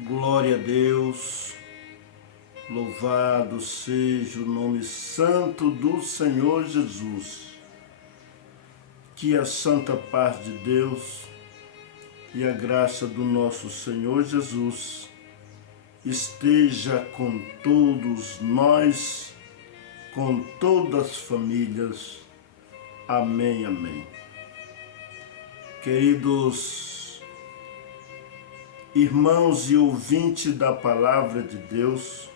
Glória a Deus, louvado seja o nome santo do Senhor Jesus. Que a santa paz de Deus e a graça do nosso Senhor Jesus esteja com todos nós, com todas as famílias. Amém, amém. Queridos irmãos e ouvintes da palavra de Deus,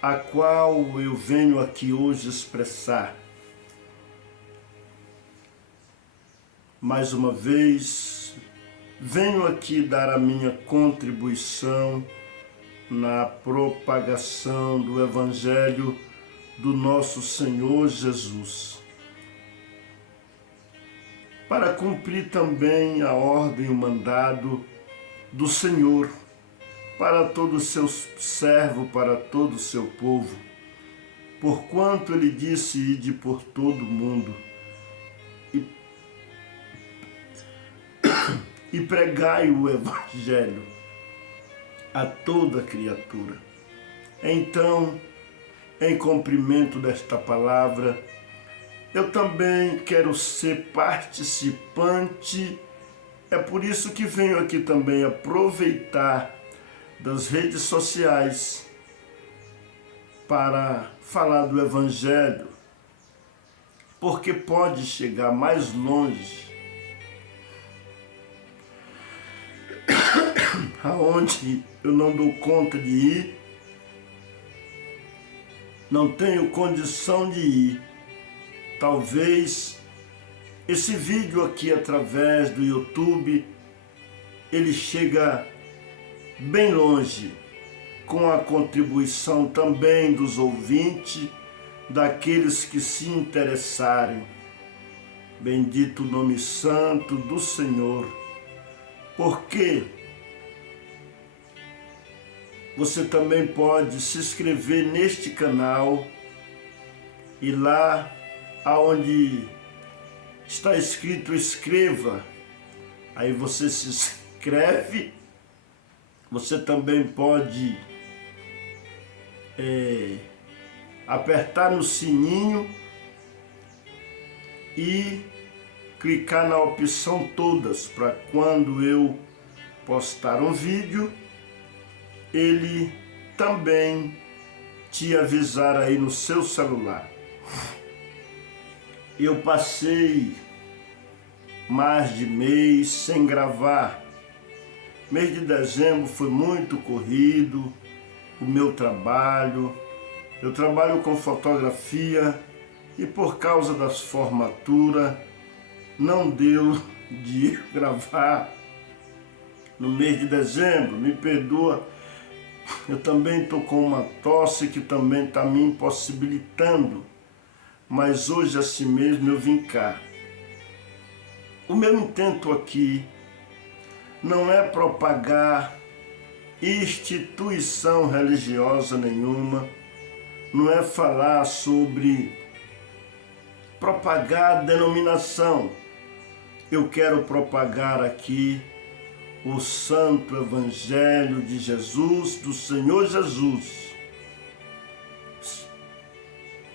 a qual eu venho aqui hoje expressar, mais uma vez, venho aqui dar a minha contribuição na propagação do Evangelho do nosso Senhor Jesus, para cumprir também a ordem e o mandado do Senhor para todo o seu servo, para todo o seu povo, porquanto ele disse: ide por todo o mundo e pregai o Evangelho a toda criatura. Então, em cumprimento desta palavra, eu também quero ser participante. É por isso que venho aqui também aproveitar das redes sociais para falar do Evangelho, porque pode chegar mais longe, aonde eu não dou conta de ir, não tenho condição de ir. Talvez esse vídeo aqui através do YouTube, ele chega bem longe, com a contribuição também dos ouvintes, daqueles que se interessarem. Bendito o nome santo do Senhor, porque você também pode se inscrever neste canal e lá aonde está escrito inscreva, aí você se inscreve. Você também pode apertar no sininho e clicar na opção todas, para quando eu postar um vídeo, ele também te avisar aí no seu celular. Eu passei mais de mês sem gravar. Mês de dezembro foi muito corrido, o meu trabalho. Eu trabalho com fotografia e por causa das formaturas não deu de gravar no mês de dezembro. Me perdoa, eu também estou com uma tosse que também está me impossibilitando. Mas hoje assim mesmo eu vim cá. O meu intento aqui não é propagar instituição religiosa nenhuma, não é falar sobre propagar denominação. Eu quero propagar aqui o Santo Evangelho de Jesus, do Senhor Jesus,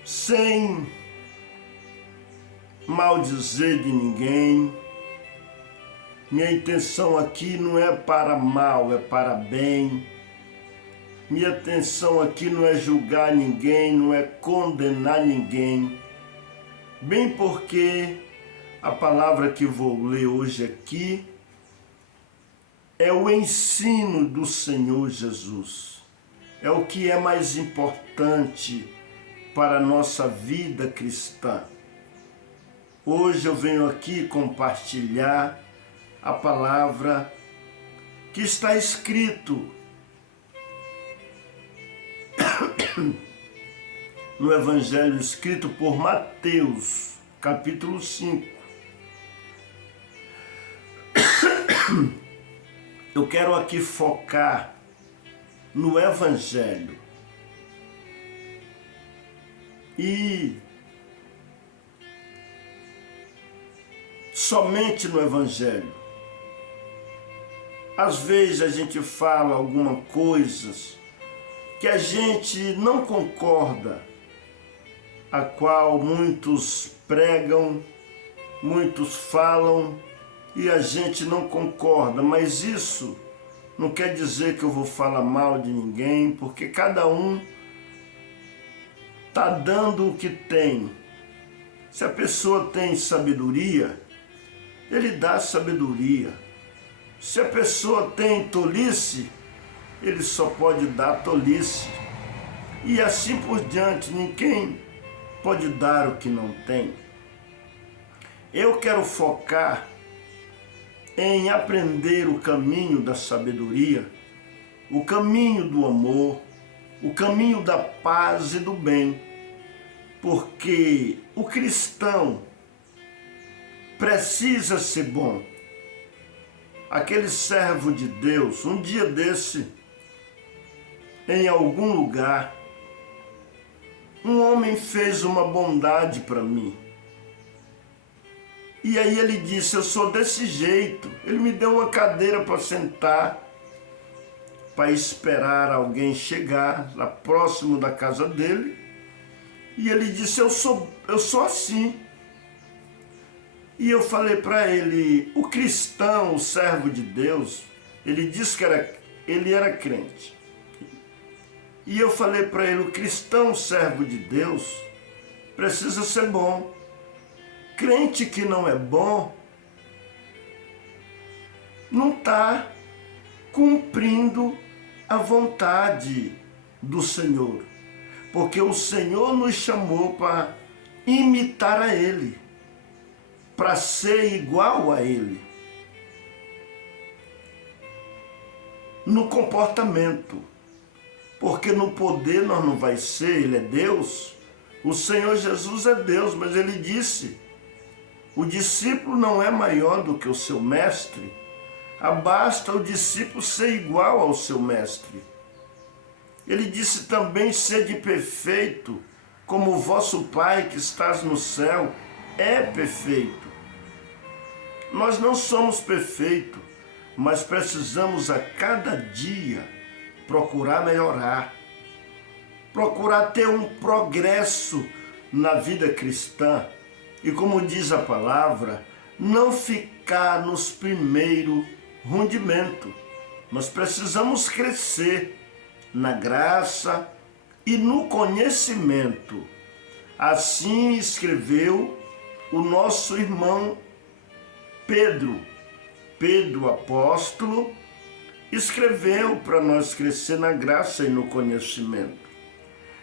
sem maldizer de ninguém. Minha intenção aqui não é para mal, é para bem. Minha intenção aqui não é julgar ninguém, não é condenar ninguém. Bem porque a palavra que vou ler hoje aqui é o ensino do Senhor Jesus. É o que é mais importante para a nossa vida cristã. Hoje eu venho aqui compartilhar a palavra que está escrito no Evangelho escrito por Mateus, capítulo 5. Eu quero aqui focar no Evangelho e somente no Evangelho. Às vezes a gente fala algumas coisas que a gente não concorda, a qual muitos pregam, muitos falam e a gente não concorda, mas isso não quer dizer que eu vou falar mal de ninguém, porque cada um está dando o que tem. Se a pessoa tem sabedoria, ele dá sabedoria. Se a pessoa tem tolice, ele só pode dar tolice. E assim por diante, ninguém pode dar o que não tem. Eu quero focar em aprender o caminho da sabedoria, o caminho do amor, o caminho da paz e do bem. Porque o cristão precisa ser bom. Aquele servo de Deus, um dia desse, em algum lugar, um homem fez uma bondade para mim. E aí ele disse, eu sou desse jeito. Ele me deu uma cadeira para sentar, para esperar alguém chegar lá próximo da casa dele. E ele disse, eu sou assim. E eu falei para ele, o cristão, o servo de Deus, ele disse que ele era crente. E eu falei para ele, o cristão, o servo de Deus, precisa ser bom. Crente que não é bom, não está cumprindo a vontade do Senhor. Porque o Senhor nos chamou para imitar a Ele, para ser igual a Ele. No comportamento. Porque no poder nós não vai ser, Ele é Deus. O Senhor Jesus é Deus, mas Ele disse, o discípulo não é maior do que o seu mestre. Basta o discípulo ser igual ao seu mestre. Ele disse também, sede perfeito, como o vosso Pai que estás no céu é perfeito. Nós não somos perfeitos, mas precisamos a cada dia procurar melhorar, procurar ter um progresso na vida cristã. E como diz a palavra, não ficar nos primeiros rudimentos. Nós precisamos crescer na graça e no conhecimento. Assim escreveu o nosso irmão Pedro apóstolo, escreveu para nós crescer na graça e no conhecimento.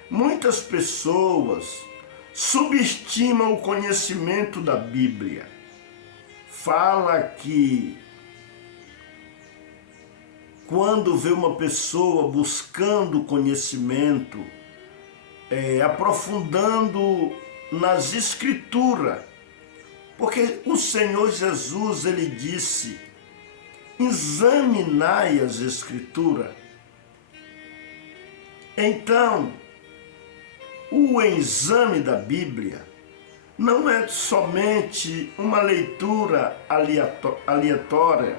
Muitas pessoas subestimam o conhecimento da Bíblia. Fala que quando vê uma pessoa buscando conhecimento, aprofundando nas Escrituras, porque o Senhor Jesus, ele disse, examinai as Escrituras. Então, o exame da Bíblia não é somente uma leitura aleatória.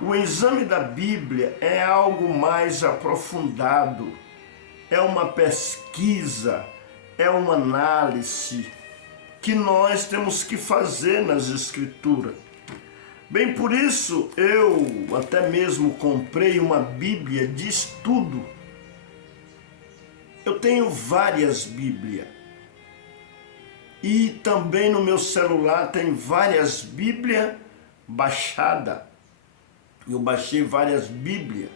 O exame da Bíblia é algo mais aprofundado, é uma pesquisa, é uma análise que nós temos que fazer nas Escrituras. Bem, por isso eu até mesmo comprei uma Bíblia de estudo. Eu tenho várias Bíblias. E também no meu celular tem várias Bíblias baixadas. Eu baixei várias Bíblias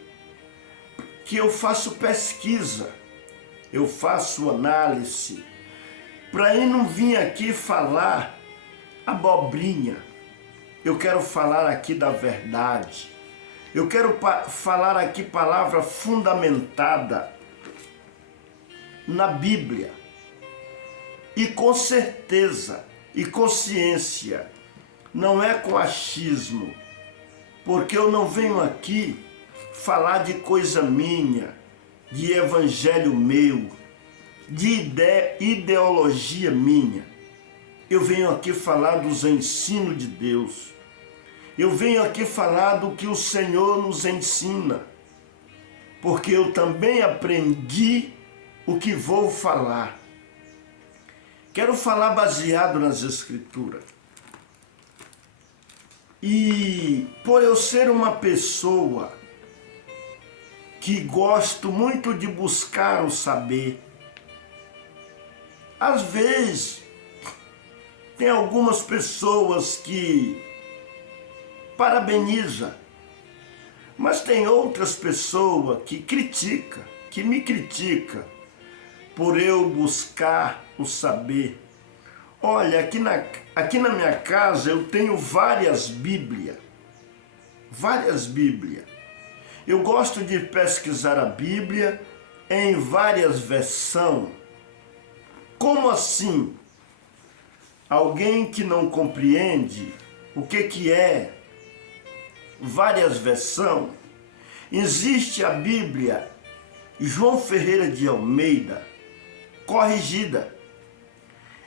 que eu faço pesquisa, eu faço análise, para eu não vir aqui falar abobrinha. Eu quero falar aqui da verdade. Eu quero falar aqui palavra fundamentada na Bíblia. E com certeza e consciência, não é com achismo, porque eu não venho aqui falar de coisa minha, de evangelho meu, de ideologia minha. Eu venho aqui falar dos ensinos de Deus. Eu venho aqui falar do que o Senhor nos ensina, porque eu também aprendi o que vou falar. Quero falar baseado nas Escrituras. E por eu ser uma pessoa que gosto muito de buscar o saber, às vezes tem algumas pessoas que parabenizam, mas tem outras pessoas que criticam, que me criticam por eu buscar o saber. Olha, aqui na minha casa eu tenho várias Bíblias. Eu gosto de pesquisar a Bíblia em várias versões. Como assim? Alguém que não compreende o que é várias versões? Existe a Bíblia João Ferreira de Almeida, corrigida.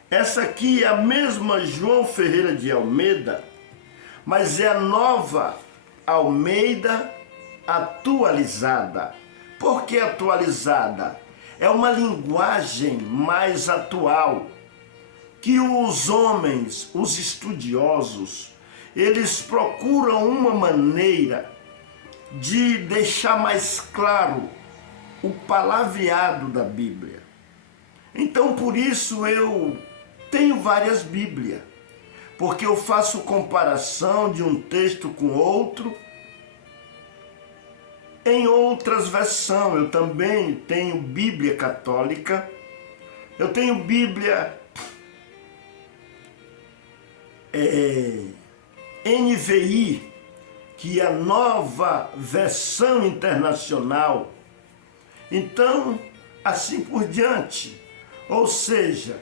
Essa aqui é a mesma João Ferreira de Almeida, mas é a nova Almeida atualizada. Por que atualizada? É uma linguagem mais atual, que os homens, os estudiosos, eles procuram uma maneira de deixar mais claro o palavreado da Bíblia. Então, por isso eu tenho várias Bíblias, porque eu faço comparação de um texto com outro em outras versões. Eu também tenho Bíblia católica, eu tenho Bíblia NVI, que é a nova versão internacional. Então, assim por diante. Ou seja,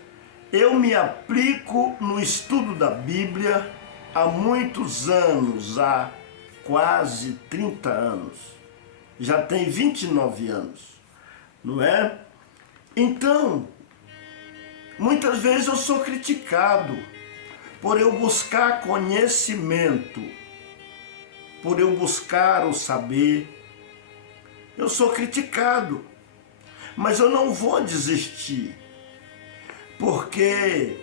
eu me aplico no estudo da Bíblia há muitos anos, há quase 30 anos. Já tem 29 anos, não é? Então, muitas vezes eu sou criticado por eu buscar conhecimento, por eu buscar o saber. Eu sou criticado, mas eu não vou desistir, porque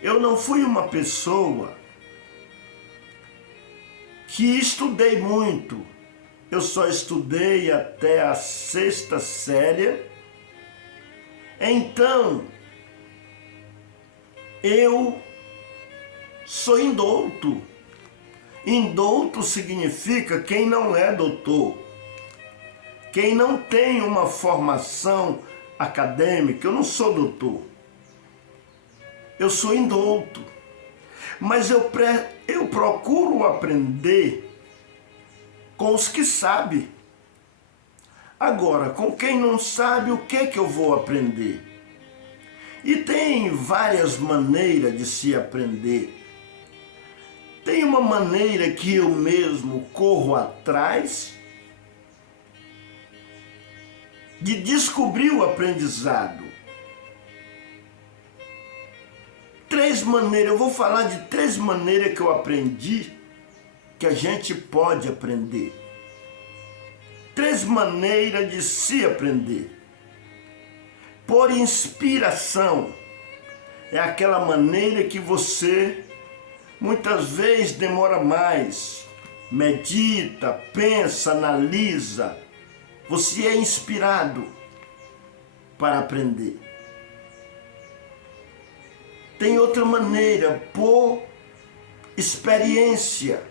eu não fui uma pessoa que estudei muito. Eu só estudei até a 6ª série. Então, eu sou indouto. Indouto significa quem não é doutor, quem não tem uma formação acadêmica. Eu não sou doutor, eu sou indouto, mas eu procuro aprender com os que sabem. Agora, com quem não sabe, o que é que eu vou aprender? E tem várias maneiras de se aprender. Tem uma maneira que eu mesmo corro atrás de descobrir o aprendizado. 3 maneiras, eu vou falar de 3 maneiras que eu aprendi, que a gente pode aprender. 3 maneiras de se aprender. Por inspiração. É aquela maneira que você muitas vezes demora mais. Medita, pensa, analisa. Você é inspirado para aprender. Tem outra maneira, por experiência.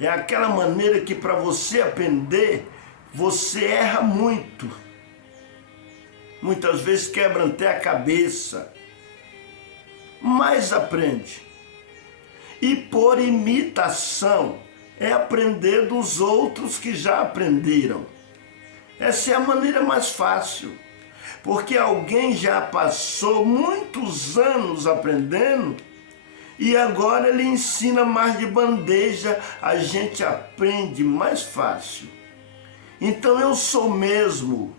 É aquela maneira que para você aprender, você erra muito. Muitas vezes quebra até a cabeça, mas aprende. E por imitação, é aprender dos outros que já aprenderam. Essa é a maneira mais fácil, porque alguém já passou muitos anos aprendendo e agora ele ensina mais de bandeja, a gente aprende mais fácil. Então eu sou mesmo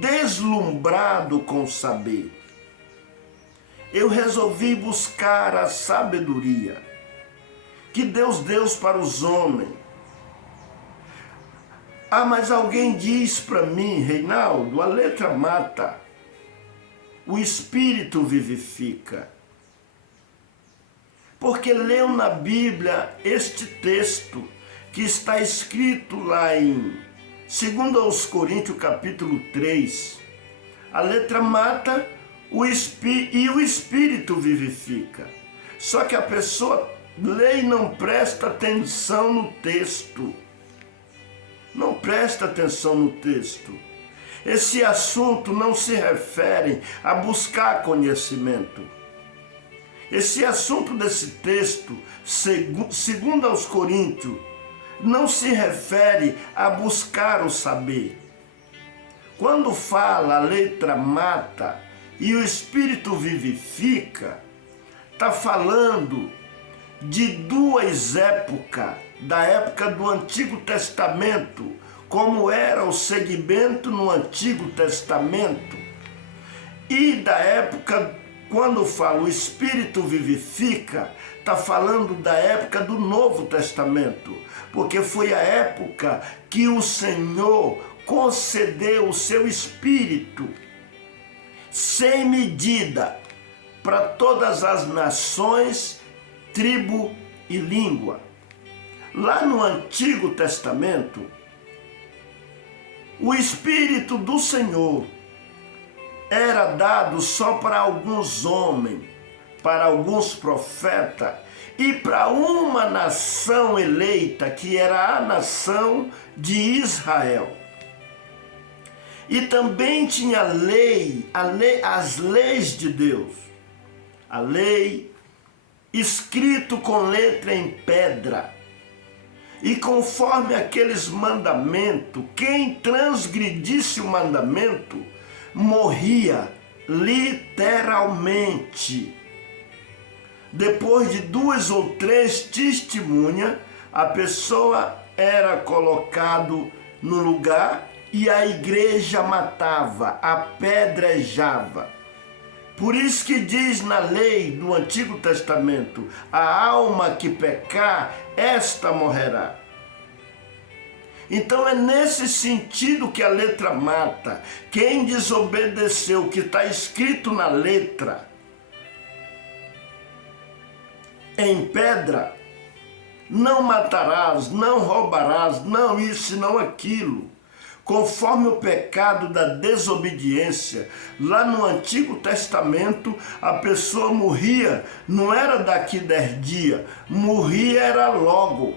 deslumbrado com o saber. eu resolvi buscar a sabedoria que Deus deu para os homens. Ah, mas alguém diz para mim, Reinaldo, a letra mata, o espírito vivifica. Porque leu na Bíblia este texto que está escrito lá em 2 Coríntios capítulo 3. A letra mata e o espírito vivifica. Só que a pessoa lê e não presta atenção no texto. Não presta atenção no texto. Esse assunto não se refere a buscar conhecimento. Esse assunto desse texto, segundo aos Coríntios, não se refere a buscar o saber. Quando fala a letra mata e o espírito vivifica, está falando de duas épocas, da época do Antigo Testamento, como era o segmento no Antigo Testamento, e da época, quando fala o espírito vivifica, está falando da época do Novo Testamento, porque foi a época que o Senhor concedeu o seu espírito sem medida para todas as nações, tribo e língua. Lá no Antigo Testamento, o Espírito do Senhor era dado só para alguns homens, para alguns profetas e para uma nação eleita, que era a nação de Israel. E também tinha as leis de Deus, a lei escrito com letra em pedra. E conforme aqueles mandamentos, quem transgredisse o mandamento morria literalmente. Depois de 2 ou 3 testemunhas, a pessoa era colocado no lugar e a igreja matava, apedrejava. Por isso que diz na lei do Antigo Testamento, a alma que pecar, esta morrerá. Então é nesse sentido que a letra mata. Quem desobedeceu o que está escrito na letra, em pedra, não matarás, não roubarás, não isso, não aquilo. Conforme o pecado da desobediência, lá no Antigo Testamento, a pessoa morria, não era daqui 10 dias, morria era logo.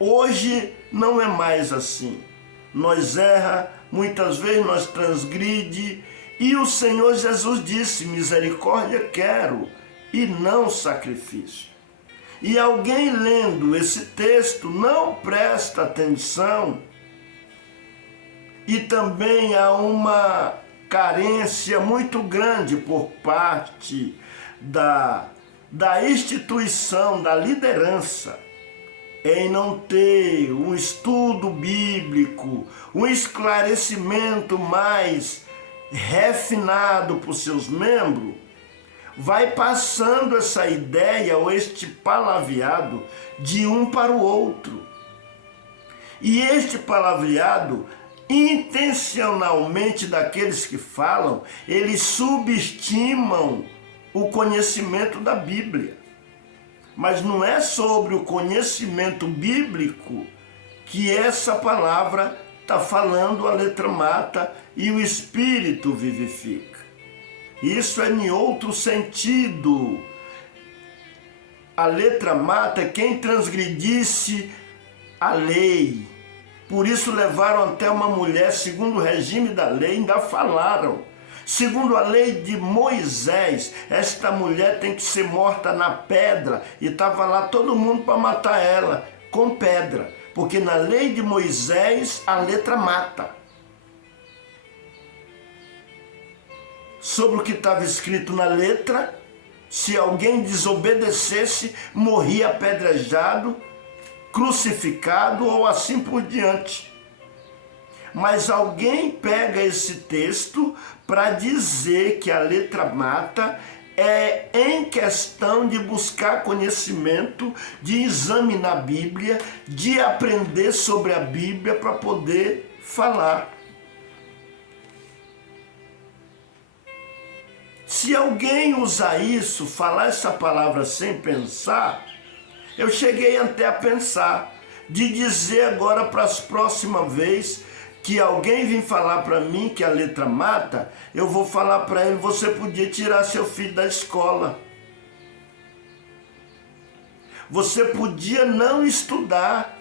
Hoje não é mais assim. Nós erra, muitas vezes nós transgride, e o Senhor Jesus disse, misericórdia quero, e não sacrifício. E alguém lendo esse texto não presta atenção. E também há uma carência muito grande por parte da instituição, da liderança, em não ter um estudo bíblico, um esclarecimento mais refinado por seus membros, vai passando essa ideia ou este palavreado de um para o outro. E este palavreado, intencionalmente daqueles que falam, eles subestimam o conhecimento da Bíblia. Mas não é sobre o conhecimento bíblico que essa palavra está falando, a letra mata e o espírito vivifica. Isso é em outro sentido. A letra mata é quem transgredisse a lei. Por isso levaram até uma mulher, segundo o regime da lei, ainda falaram. Segundo a lei de Moisés, esta mulher tem que ser morta na pedra. E estava lá todo mundo para matar ela com pedra. Porque na lei de Moisés, a letra mata. Sobre o que estava escrito na letra, se alguém desobedecesse, morria apedrejado, crucificado ou assim por diante. Mas alguém pega esse texto para dizer que a letra mata é em questão de buscar conhecimento, de examinar a Bíblia, de aprender sobre a Bíblia para poder falar. Se alguém usar isso, falar essa palavra sem pensar, eu cheguei até a pensar de dizer agora para as próximas vezes que alguém vir falar para mim que a letra mata, eu vou falar para ele, você podia tirar seu filho da escola. Você podia não estudar,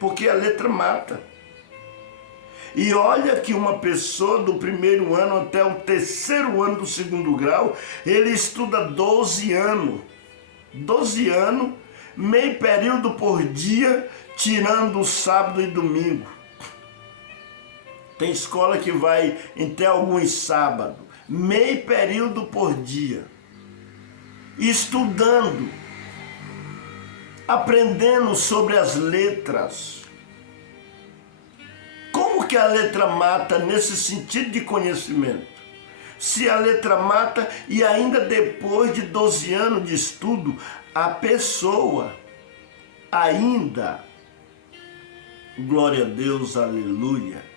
porque a letra mata. E olha que uma pessoa do primeiro ano até o terceiro ano do segundo grau, ele estuda 12 anos. 12 anos, meio período por dia, tirando o sábado e domingo. Tem escola que vai até alguns sábados, meio período por dia. Estudando, aprendendo sobre as letras. Como que a letra mata nesse sentido de conhecimento? Se a letra mata e ainda depois de 12 anos de estudo, a pessoa ainda, glória a Deus, aleluia,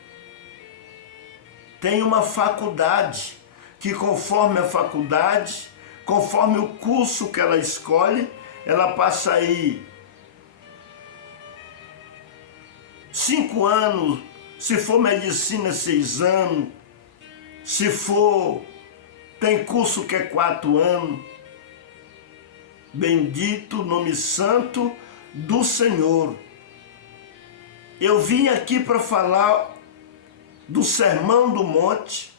tem uma faculdade, que conforme a faculdade, conforme o curso que ela escolhe, ela passa aí 5 anos, se for medicina 6 anos, se for, tem curso que é 4 anos. Bendito o nome santo do Senhor. Eu vim aqui para falar do Sermão do Monte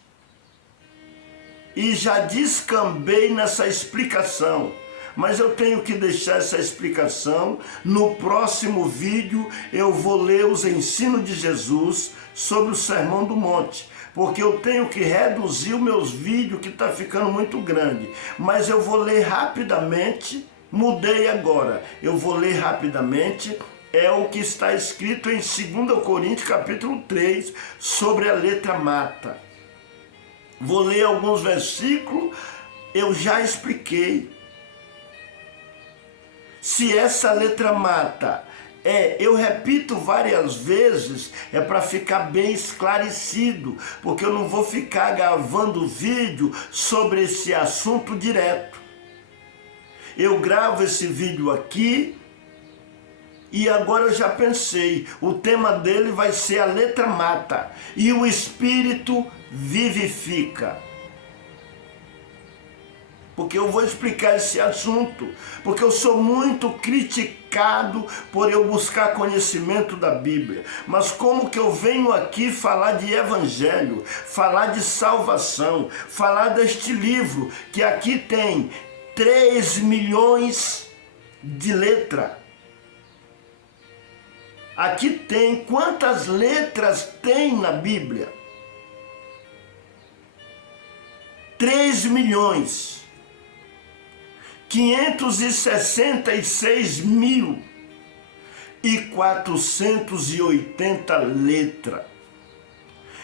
e já descambei nessa explicação, mas eu tenho que deixar essa explicação. No próximo vídeo eu vou ler os ensinos de Jesus sobre o Sermão do Monte, porque eu tenho que reduzir os meus vídeos que está ficando muito grande, mas eu vou ler rapidamente, mudei agora, eu vou ler rapidamente. É o que está escrito em 2 Coríntios capítulo 3, sobre a letra mata. Vou ler alguns versículos, eu já expliquei. Se essa letra mata, eu repito várias vezes, é para ficar bem esclarecido, porque eu não vou ficar gravando vídeo sobre esse assunto direto. Eu gravo esse vídeo aqui, e agora eu já pensei, o tema dele vai ser a letra mata e o Espírito vivifica. Porque eu vou explicar esse assunto, porque eu sou muito criticado por eu buscar conhecimento da Bíblia. Mas como que eu venho aqui falar de evangelho, falar de salvação, falar deste livro, que aqui tem 3 milhões de letras. Aqui tem, quantas letras tem na Bíblia? 3 milhões 566 mil e 480 letras.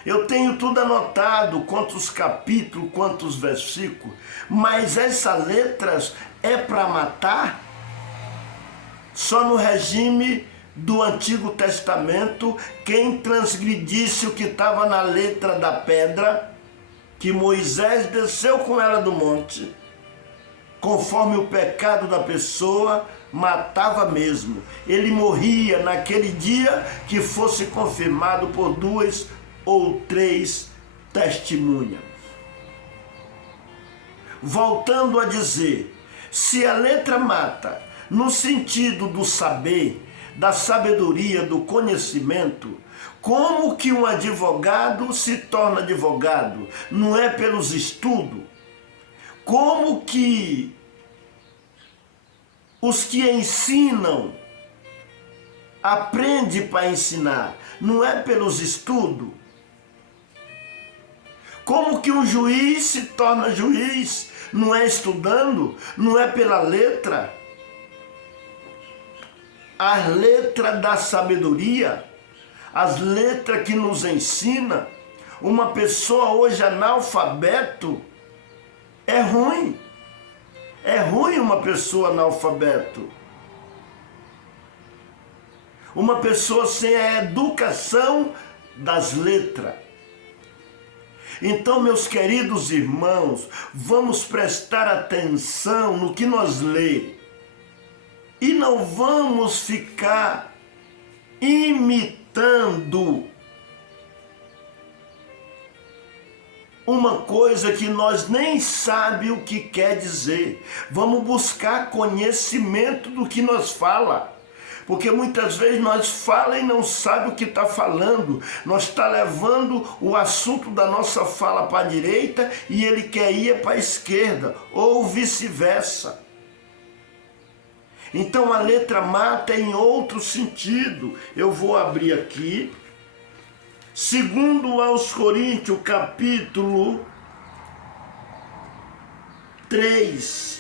Eu tenho tudo anotado, quantos capítulos, quantos versículos, mas essas letras é para matar? Só no regime do Antigo Testamento, quem transgredisse o que estava na letra da pedra, que Moisés desceu com ela do monte, conforme o pecado da pessoa, matava mesmo. Ele morria naquele dia que fosse confirmado por 2 ou 3 testemunhas. Voltando a dizer, se a letra mata, no sentido do saber, da sabedoria, do conhecimento, como que um advogado se torna advogado? Não é pelos estudos? Como que os que ensinam aprendem para ensinar? Não é pelos estudos? Como que um juiz se torna juiz? Não é estudando? Não é pela letra? As letras da sabedoria, as letras que nos ensina. Uma pessoa hoje analfabeto é ruim. É ruim uma pessoa analfabeto. Uma pessoa sem a educação das letras. Então, meus queridos irmãos, vamos prestar atenção no que nós lemos. E não vamos ficar imitando uma coisa que nós nem sabemos o que quer dizer. Vamos buscar conhecimento do que nós fala. Porque muitas vezes nós fala e não sabe o que está falando. Nós está levando o assunto da nossa fala para a direita e ele quer ir para a esquerda, ou vice-versa. Então a letra má tem outro sentido. Eu vou abrir aqui. Segundo aos Coríntios, capítulo 3.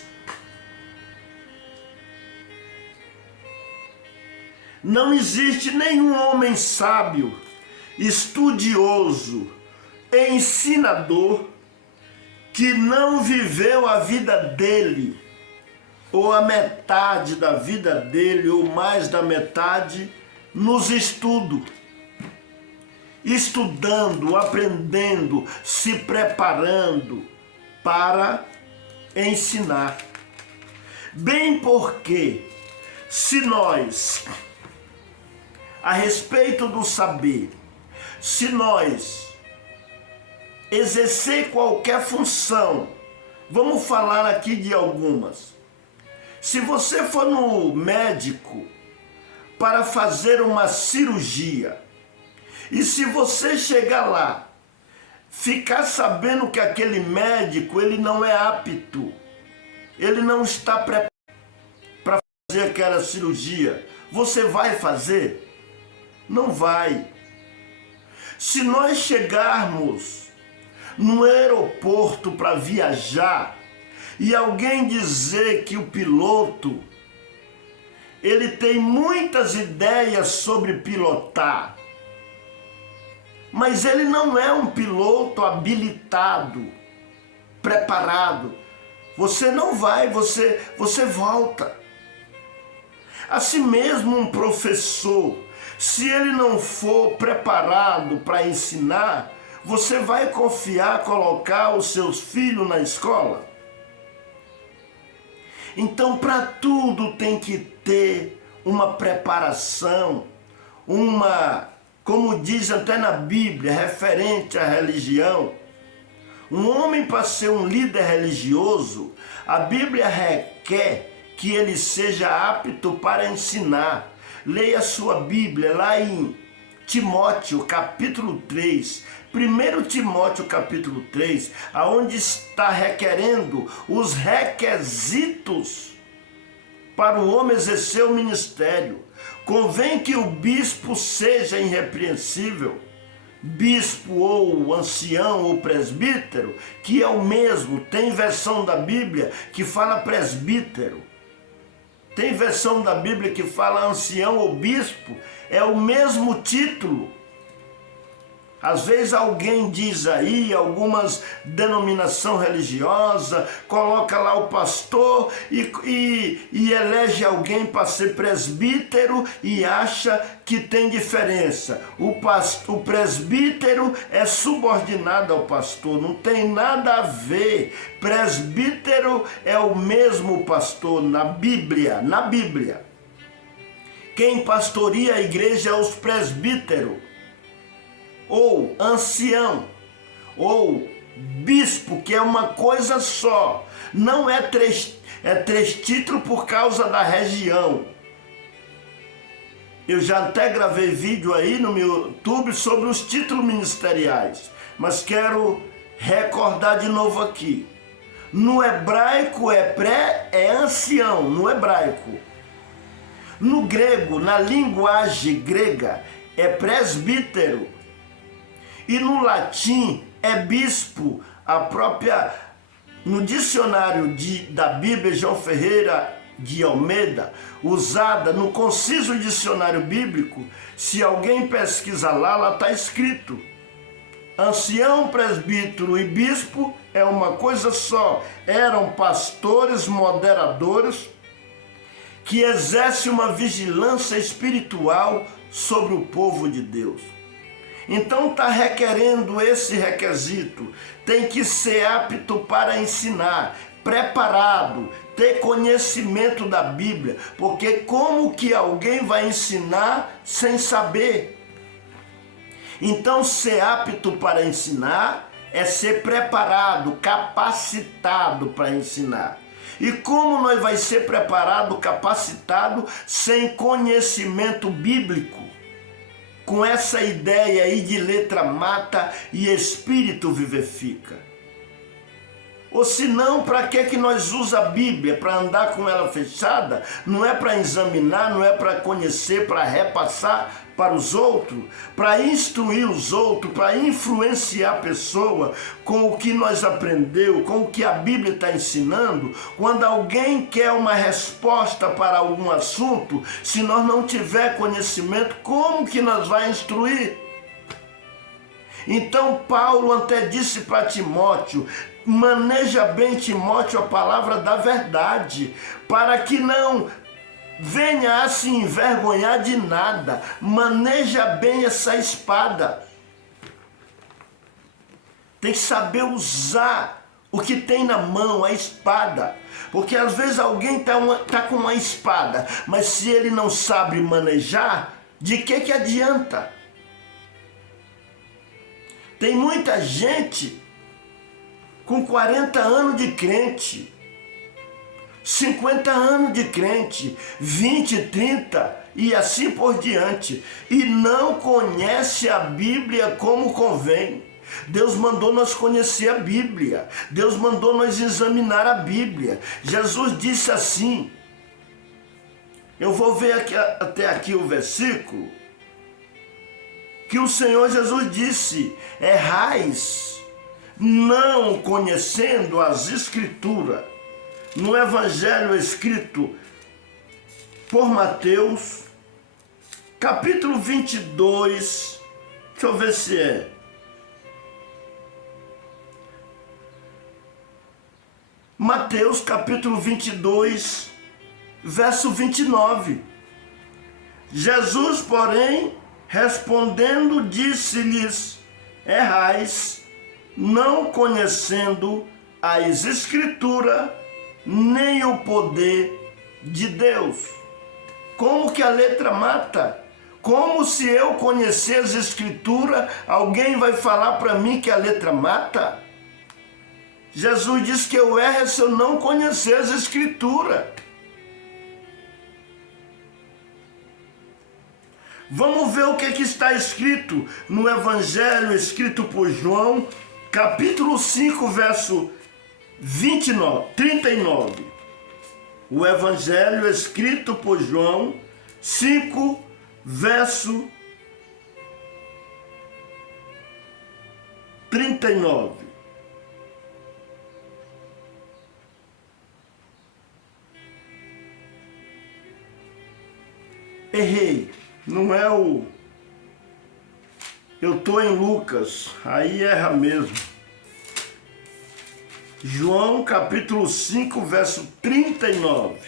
Não existe nenhum homem sábio, estudioso, ensinador, que não viveu a vida dele, ou a metade da vida dele, ou mais da metade, nos estudos. Estudando, aprendendo, se preparando para ensinar. Bem porque, se nós, a respeito do saber, se nós exercer qualquer função, vamos falar aqui de algumas. Se você for no médico para fazer uma cirurgia, e se você chegar lá, ficar sabendo que aquele médico, ele não é apto, ele não está preparado para fazer aquela cirurgia, você vai fazer? Não vai. Se nós chegarmos no aeroporto para viajar e alguém dizer que o piloto, ele tem muitas ideias sobre pilotar, mas ele não é um piloto habilitado, preparado, você não vai, você volta. Assim mesmo um professor, se ele não for preparado para ensinar, você vai confiar, colocar os seus filhos na escola? Então, para tudo tem que ter uma preparação, como diz até na Bíblia, referente à religião. Um homem, para ser um líder religioso, a Bíblia requer que ele seja apto para ensinar. Leia a sua Bíblia lá em Timóteo, capítulo 3. 1 Timóteo, capítulo 3, aonde está requerendo os requisitos para o homem exercer o ministério. Convém que o bispo seja irrepreensível, bispo ou ancião ou presbítero, que é o mesmo. Tem versão da Bíblia que fala presbítero, tem versão da Bíblia que fala ancião ou bispo, é o mesmo título. Às vezes alguém diz aí, algumas denominações religiosas, coloca lá o pastor e elege alguém para ser presbítero e acha que tem diferença. O presbítero é subordinado ao pastor, não tem nada a ver. Presbítero é o mesmo pastor na Bíblia, Quem pastoreia a igreja é os presbíteros, ou ancião, ou bispo, que é uma coisa só. Não é três títulos por causa da região. Eu já até gravei vídeo aí no meu YouTube sobre os títulos ministeriais, mas quero recordar de novo aqui. No hebraico é ancião, no hebraico. No grego, na linguagem grega, é presbítero. E no latim é bispo. No dicionário da Bíblia, João Ferreira de Almeida, usada no conciso dicionário bíblico, se alguém pesquisar lá está escrito Ancião, presbítero e bispo é uma coisa só. Eram pastores moderadores que exercem uma vigilância espiritual sobre o povo de Deus. Então está requerendo esse requisito. Tem que ser apto para ensinar, preparado, ter conhecimento da Bíblia. Porque como que alguém vai ensinar sem saber? Então ser apto para ensinar é ser preparado, capacitado para ensinar. E como nós vai ser preparado, capacitado, sem conhecimento bíblico? Com essa ideia aí de letra mata e espírito vivifica. Ou se não, para que nós usamos a Bíblia? Para andar com ela fechada? Não é para examinar, não é para conhecer, para repassar para os outros, para instruir os outros, para influenciar a pessoa com o que nós aprendeu, com o que a Bíblia está ensinando. Quando alguém quer uma resposta para algum assunto, se nós não tiver conhecimento, como que nós vamos instruir? Então Paulo até disse para Timóteo: maneja bem, Timóteo, a palavra da verdade, para que não venha a se envergonhar de nada. Maneja bem essa espada. Tem que saber usar o que tem na mão, a espada. Porque às vezes alguém tá com uma espada, mas se ele não sabe manejar, de que adianta? Tem muita gente com 40 anos de crente, 50 anos de crente, 20, 30 e assim por diante, e não conhece a Bíblia como convém. Deus mandou nós conhecer a Bíblia, Deus mandou nós examinar a Bíblia. Jesus disse assim, eu vou ver até aqui o versículo, que o Senhor Jesus disse: errais, não conhecendo as Escrituras. No Evangelho escrito por Mateus, capítulo 22, deixa eu ver se é. Mateus, capítulo 22, verso 29. Jesus, porém, respondendo, disse-lhes: errais, não conhecendo as Escrituras, nem o poder de Deus. Como que a letra mata? Como se eu conhecer as Escrituras, alguém vai falar para mim que a letra mata? Jesus disse que eu erro se eu não conhecer as Escrituras. Vamos ver o que está escrito no Evangelho escrito por João, capítulo 5, verso 39. O Evangelho escrito por João 5, verso 39. Errei, não é o... Eu estou em Lucas, aí erra mesmo. João capítulo 5, verso 39.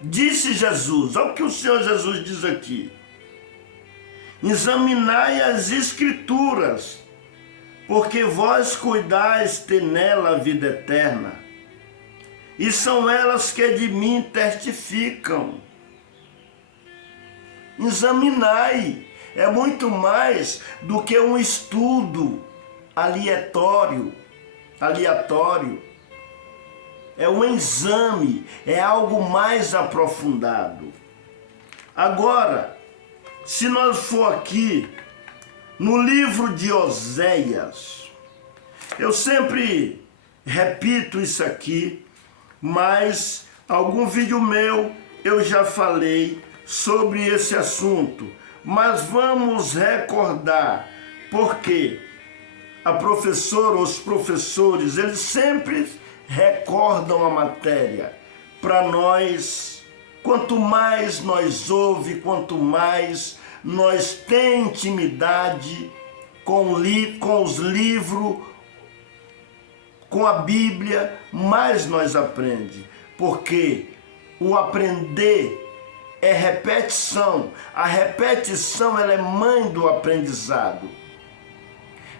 Disse Jesus, olha o que o Senhor Jesus diz aqui: examinai as Escrituras, porque vós cuidais ter nela a vida eterna, e são elas que de mim testificam. Examinai é muito mais do que um estudo aleatório. É um exame, é algo mais aprofundado. Agora, se nós for aqui no livro de Oséias, eu sempre repito isso aqui, mas algum vídeo meu eu já falei sobre esse assunto, mas vamos recordar, porque a professora, os professores, eles sempre recordam a matéria para nós. Quanto mais nós ouvimos, quanto mais nós temos intimidade com os livros, com a Bíblia, mais nós aprendemos. Porque o aprender é repetição. A repetição, ela é mãe do aprendizado.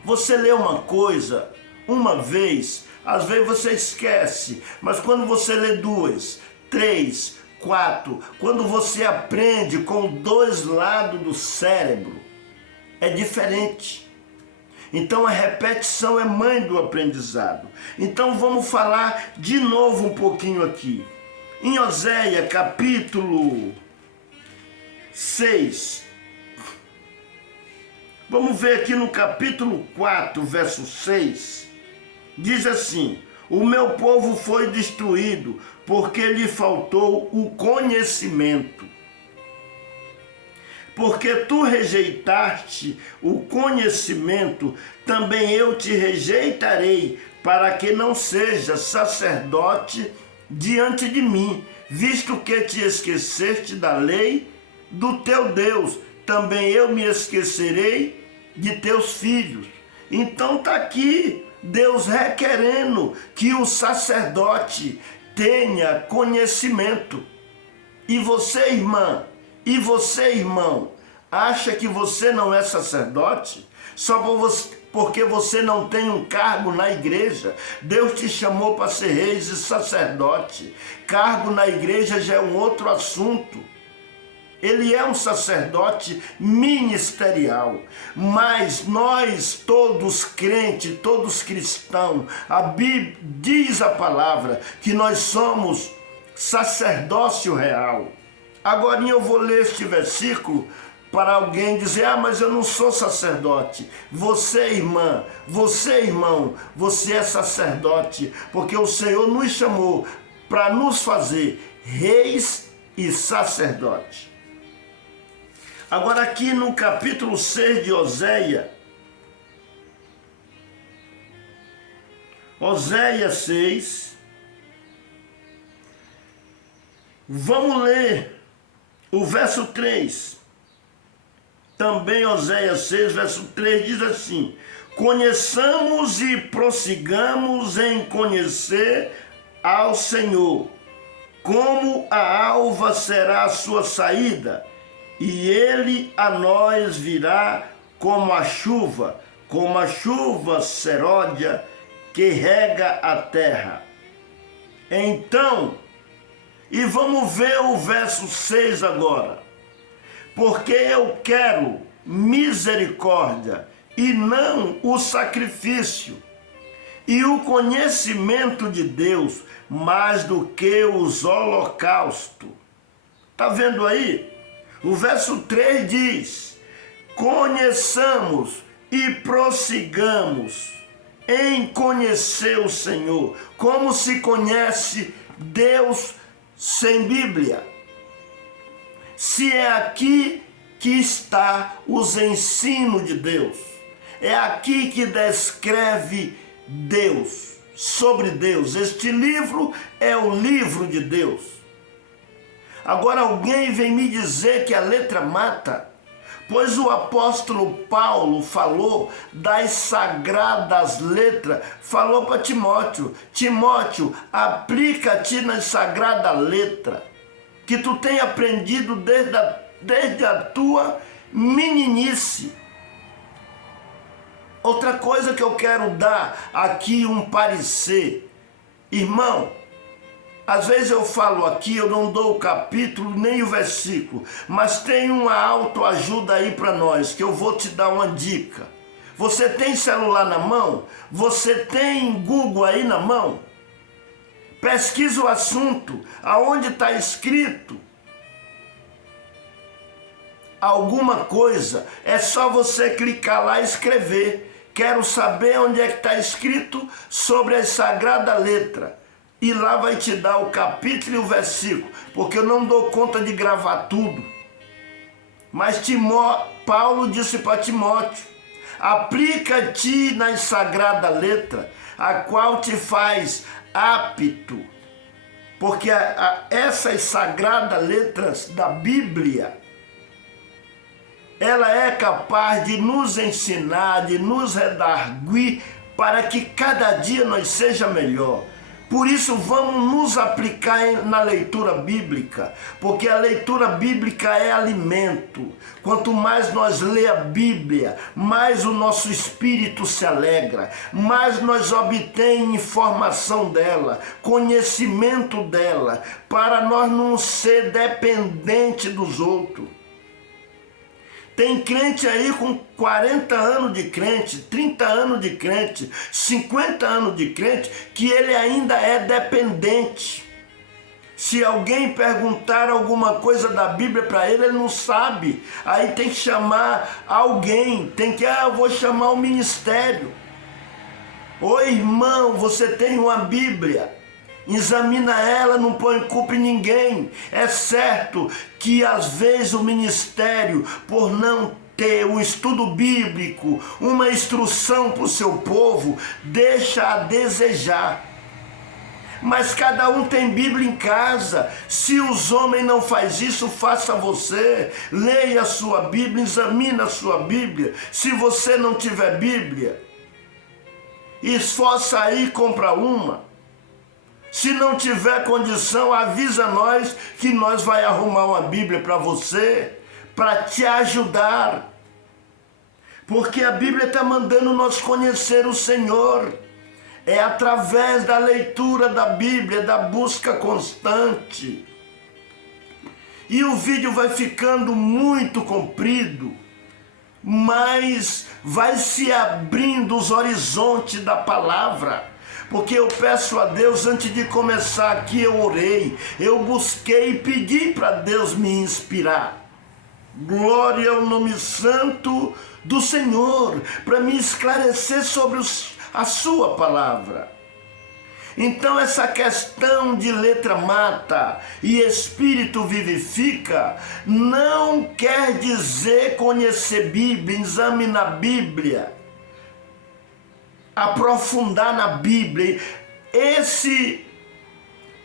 Você lê uma coisa uma vez, às vezes você esquece, mas quando você lê 2, 3, 4, quando você aprende com 2 lados do cérebro, é diferente. Então a repetição é mãe do aprendizado. Então vamos falar de novo um pouquinho aqui. Em Oséias capítulo 6, vamos ver aqui no capítulo 4, verso 6, diz assim: o meu povo foi destruído porque lhe faltou o conhecimento. Porque tu rejeitaste o conhecimento, também eu te rejeitarei, para que não sejas sacerdote diante de mim, visto que te esqueceste da lei do teu Deus, também eu me esquecerei de teus filhos. Então está aqui Deus requerendo que o sacerdote tenha conhecimento. E você, irmã, e você, irmão, acha que você não é sacerdote? Só porque você não tem um cargo na igreja? Deus te chamou para ser reis e sacerdote. Cargo na igreja já é um outro assunto. Ele é um sacerdote ministerial, mas nós todos crentes, todos cristãos, a Bíblia diz a palavra que nós somos sacerdócio real. Agora eu vou ler este versículo para alguém dizer: ah, mas eu não sou sacerdote. Você, irmã, você, irmão, você é sacerdote, porque o Senhor nos chamou para nos fazer reis e sacerdotes. Agora aqui no capítulo 6 de Oséias, Oséias 6, vamos ler o verso 3. Também Oséias 6, verso 3 diz assim: conheçamos e prossigamos em conhecer ao Senhor, como a alva será a sua saída, e ele a nós virá como a chuva seródia que rega a terra. Então, e vamos ver o verso 6 agora. Porque eu quero misericórdia e não o sacrifício, e o conhecimento de Deus mais do que os holocaustos. Está vendo aí? O verso 3 diz: conheçamos e prossigamos em conhecer o Senhor. Como se conhece Deus sem Bíblia? Se é aqui que está os ensinos de Deus, é aqui que descreve Deus, sobre Deus. Este livro é o livro de Deus. Agora alguém vem me dizer que a letra mata, pois o apóstolo Paulo falou das sagradas letras, falou para Timóteo: Timóteo, aplica-te nas sagradas letras, que tu tem aprendido desde a tua meninice. Outra coisa que eu quero dar aqui um parecer. Irmão, às vezes eu falo aqui, eu não dou o capítulo nem o versículo, mas tem uma autoajuda aí para nós, que eu vou te dar uma dica. Você tem celular na mão? Você tem Google aí na mão? Pesquisa o assunto, aonde está escrito alguma coisa, é só você clicar lá e escrever: quero saber onde é que está escrito sobre as sagradas letras. E lá vai te dar o capítulo e o versículo, porque eu não dou conta de gravar tudo. Mas Paulo disse para Timóteo: aplica-te nas sagradas letras, a qual te faz apto, porque essas sagradas letras da Bíblia ela é capaz de nos ensinar, de nos redarguir para que cada dia nós seja melhor. Por isso vamos nos aplicar na leitura bíblica, porque a leitura bíblica é alimento. Quanto mais nós lê a Bíblia, mais o nosso espírito se alegra, mais nós obtém informação dela, conhecimento dela, para nós não ser dependente dos outros. Tem crente aí com 40 anos de crente, 30 anos de crente, 50 anos de crente, que ele ainda é dependente. Se alguém perguntar alguma coisa da Bíblia para ele, ele não sabe. Aí tem que chamar alguém, eu vou chamar o ministério. Ô irmão, você tem uma Bíblia. Examina ela, não põe culpa em ninguém. É certo que às vezes o ministério, por não ter um estudo bíblico, uma instrução para o seu povo, deixa a desejar. Mas cada um tem Bíblia em casa. Se os homens não fazem isso, faça você. Leia a sua Bíblia, examine a sua Bíblia. Se você não tiver Bíblia, esforça aí e compra uma. Se não tiver condição, avisa nós que nós vai arrumar uma Bíblia para você, para te ajudar. Porque a Bíblia está mandando nós conhecer o Senhor. É através da leitura da Bíblia, da busca constante. E o vídeo vai ficando muito comprido, mas vai se abrindo os horizontes da palavra. Porque eu peço a Deus, antes de começar aqui eu orei, eu busquei e pedi para Deus me inspirar. Glória ao nome santo do Senhor, para me esclarecer sobre a sua palavra. Então essa questão de letra mata e espírito vivifica não quer dizer conhecer Bíblia, examinar a Bíblia, aprofundar na Bíblia. Esse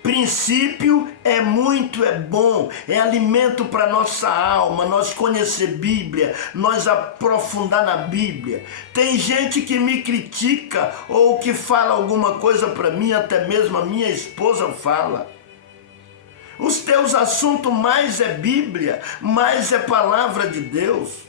princípio é bom, é alimento para nossa alma, nós conhecer Bíblia, nós aprofundar na Bíblia. Tem gente que me critica ou que fala alguma coisa para mim, até mesmo a minha esposa fala: os teus assuntos mais é Bíblia, mais é palavra de Deus.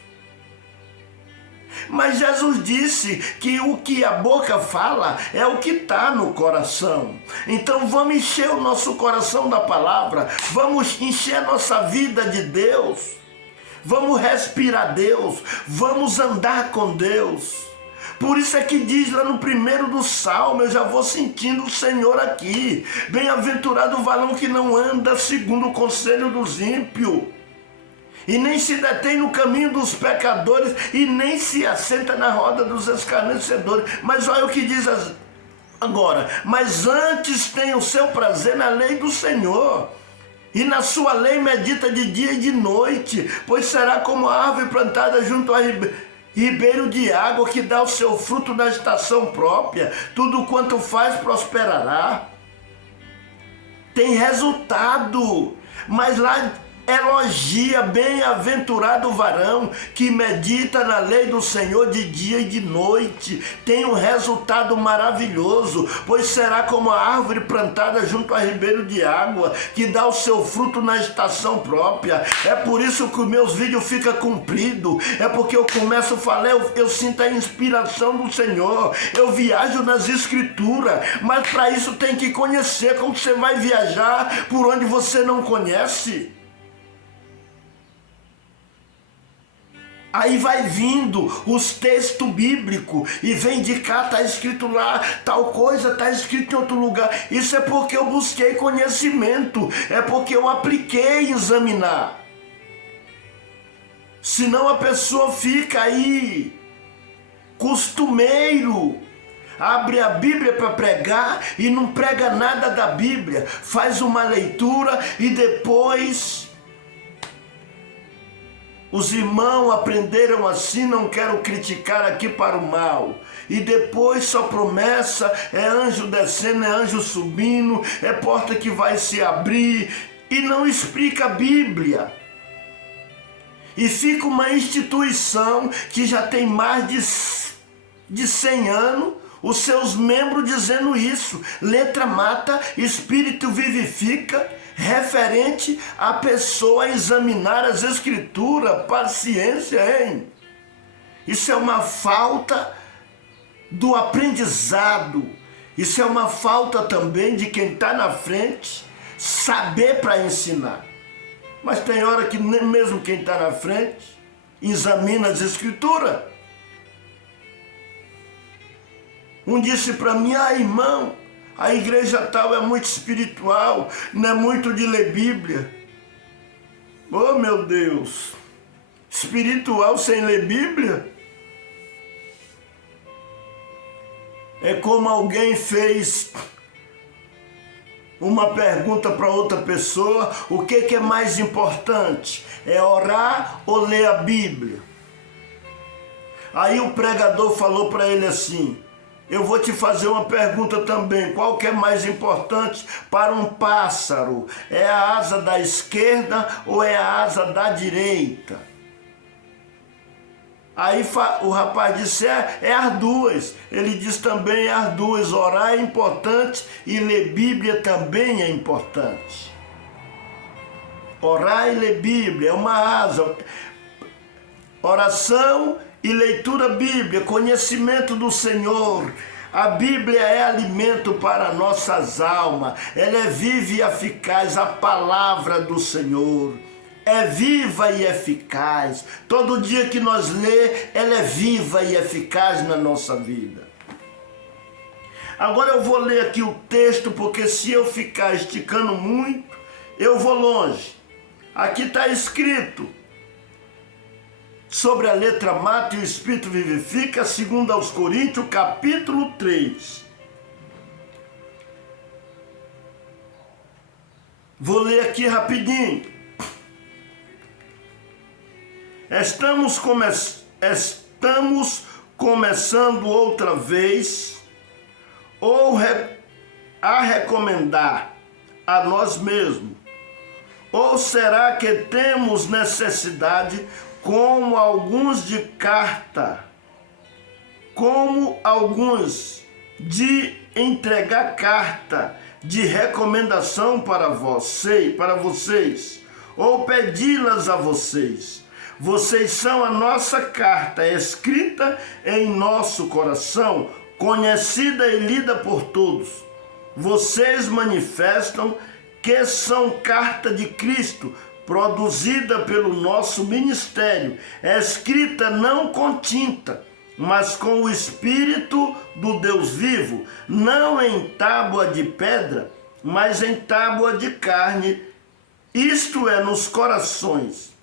Mas Jesus disse que o que a boca fala é o que está no coração. Então vamos encher o nosso coração da palavra, vamos encher a nossa vida de Deus, vamos respirar Deus, vamos andar com Deus. Por isso é que diz lá no primeiro do Salmo, eu já vou sentindo o Senhor aqui: bem-aventurado o varão que não anda segundo o conselho dos ímpios, e nem se detém no caminho dos pecadores, e nem se assenta na roda dos escarnecedores. Mas olha o que diz agora: mas antes tem o seu prazer na lei do Senhor, e na sua lei medita de dia e de noite, pois será como a árvore plantada junto a ribeiro de água, que dá o seu fruto na estação própria, tudo quanto faz prosperará. Tem resultado, mas lá elogia: bem-aventurado o varão que medita na lei do Senhor de dia e de noite. Tem um resultado maravilhoso, pois será como a árvore plantada junto a ribeiro de água, que dá o seu fruto na estação própria. É por isso que os meus vídeos ficam compridos, é porque eu começo a falar, eu sinto a inspiração do Senhor, eu viajo nas escrituras, mas para isso tem que conhecer. Como você vai viajar por onde você não conhece? Aí vai vindo os textos bíblicos e vem de cá, está escrito lá, tal coisa está escrito em outro lugar. Isso é porque eu busquei conhecimento, é porque eu apliquei examinar. Senão a pessoa fica aí costumeiro, abre a Bíblia para pregar e não prega nada da Bíblia, faz uma leitura e depois os irmãos aprenderam assim, não quero criticar aqui para o mal. E depois só promessa, é anjo descendo, é anjo subindo, é porta que vai se abrir, e não explica a Bíblia. E fica uma instituição que já tem mais de 100 anos, os seus membros dizendo isso. Letra mata, espírito vivifica, referente à pessoa examinar as escrituras. Paciência, hein? Isso é uma falta do aprendizado. Isso é uma falta também de quem está na frente saber para ensinar. Mas tem hora que nem mesmo quem está na frente examina as escrituras. Um disse para mim: irmão, a igreja tal é muito espiritual, não é muito de ler Bíblia. Oh, meu Deus, espiritual sem ler Bíblia? É como alguém fez uma pergunta para outra pessoa: o que é mais importante? É orar ou ler a Bíblia? Aí o pregador falou para ele assim: eu vou te fazer uma pergunta também. Qual que é mais importante para um pássaro? É a asa da esquerda ou é a asa da direita? Aí o rapaz disse: é as duas. Ele disse também: é as duas. Orar é importante e ler Bíblia também é importante. Orar e ler Bíblia é uma asa. Oração e leitura bíblica, conhecimento do Senhor. A Bíblia é alimento para nossas almas. Ela é viva e eficaz, a palavra do Senhor. É viva e eficaz. Todo dia que nós lê, ela é viva e eficaz na nossa vida. Agora eu vou ler aqui o texto, porque se eu ficar esticando muito, eu vou longe. Aqui está escrito sobre a letra mata e o espírito vivifica, segundo aos Coríntios, capítulo 3. Vou ler aqui rapidinho. Estamos começando outra vez, ou a recomendar a nós mesmos? Ou será que temos necessidade, como alguns de entregar carta de recomendação para vocês, ou pedi-las a vocês? Vocês são a nossa carta, escrita em nosso coração, conhecida e lida por todos. Vocês manifestam que são carta de Cristo, produzida pelo nosso ministério, escrita não com tinta, mas com o Espírito do Deus vivo, não em tábua de pedra, mas em tábua de carne, isto é, nos corações.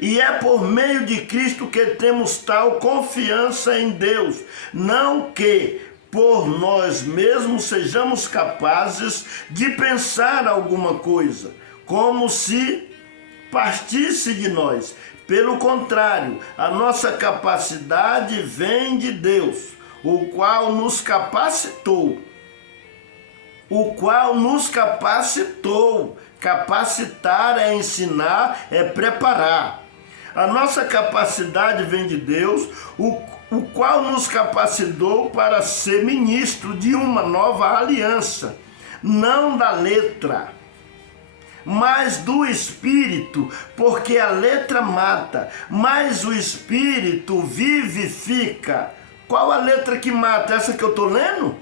E é por meio de Cristo que temos tal confiança em Deus, não que por nós mesmos sejamos capazes de pensar alguma coisa, como se partisse de nós. Pelo contrário, a nossa capacidade vem de Deus, o qual nos capacitou. Capacitar é ensinar, é preparar. A nossa capacidade vem de Deus, o qual nos capacitou para ser ministro de uma nova aliança, não da letra, mas do Espírito, porque a letra mata, mas o Espírito vivifica. Qual a letra que mata? Essa que eu estou lendo?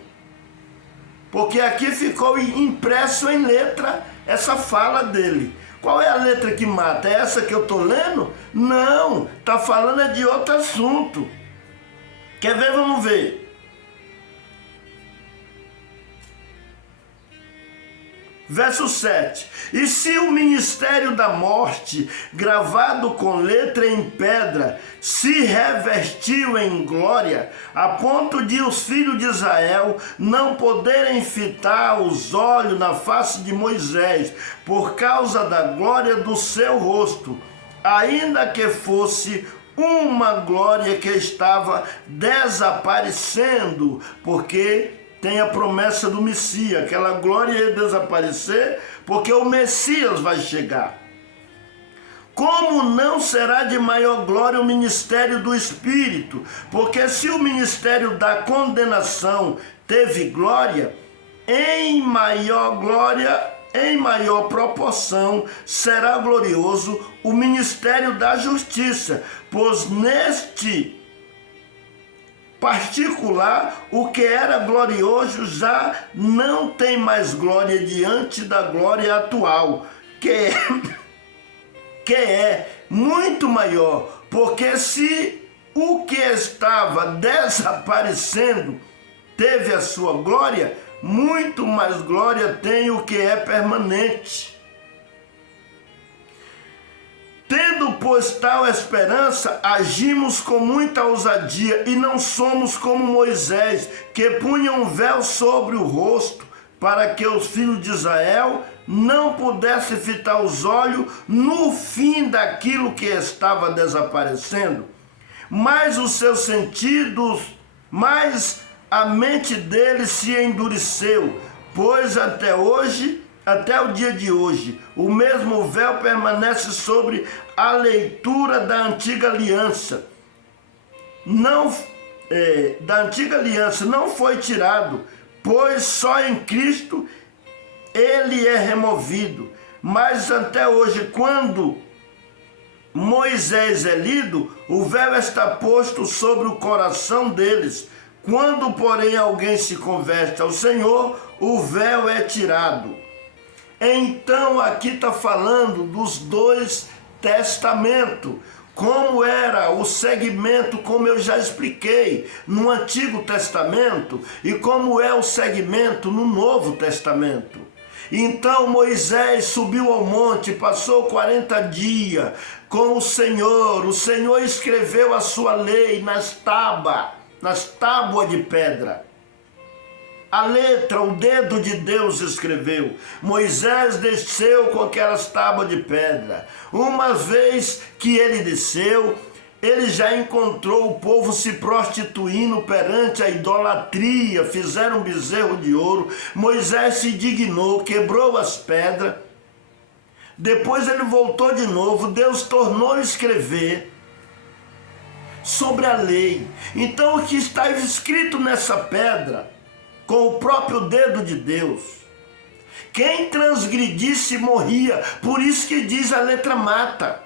Porque aqui ficou impresso em letra essa fala dele. Qual é a letra que mata? É essa que eu estou lendo? Não, está falando de outro assunto. Quer ver? Vamos ver. Verso 7. E se o ministério da morte, gravado com letra em pedra, se revestiu em glória, a ponto de os filhos de Israel não poderem fitar os olhos na face de Moisés, por causa da glória do seu rosto, ainda que fosse uma glória que estava desaparecendo, porque tem a promessa do Messias, aquela glória ia desaparecer, porque o Messias vai chegar. como não será de maior glória o ministério do Espírito? Porque se o ministério da condenação teve glória, em maior proporção será glorioso o ministério da justiça, pois neste particular, o que era glorioso já não tem mais glória diante da glória atual, que é muito maior, porque se o que estava desaparecendo teve a sua glória, muito mais glória tem o que é permanente. Tendo, pois, tal esperança, agimos com muita ousadia e não somos como Moisés, que punha um véu sobre o rosto, para que os filhos de Israel não pudessem fitar os olhos no fim daquilo que estava desaparecendo. Mas os seus sentidos, mas a mente deles se endureceu, pois até o dia de hoje, o mesmo véu permanece sobre a leitura da antiga aliança. Da antiga aliança não foi tirado, pois só em Cristo ele é removido. Mas até hoje, quando Moisés é lido, o véu está posto sobre o coração deles. Quando, porém, alguém se converte ao Senhor, o véu é tirado. Então, aqui está falando dos dois testamentos. Como era o segmento, como eu já expliquei, no Antigo Testamento, e como é o segmento no Novo Testamento. Então Moisés subiu ao monte, passou 40 dias com o Senhor escreveu a sua lei nas tábuas de pedra. A letra, o dedo de Deus escreveu. Moisés desceu com aquelas tábuas de pedra. Uma vez que ele desceu, ele já encontrou o povo se prostituindo perante a idolatria, fizeram um bezerro de ouro. Moisés se dignou, quebrou as pedras. Depois ele voltou de novo, Deus tornou a escrever sobre a lei. Então o que está escrito nessa pedra, com o próprio dedo de Deus, quem transgredisse morria, por isso que diz a letra mata.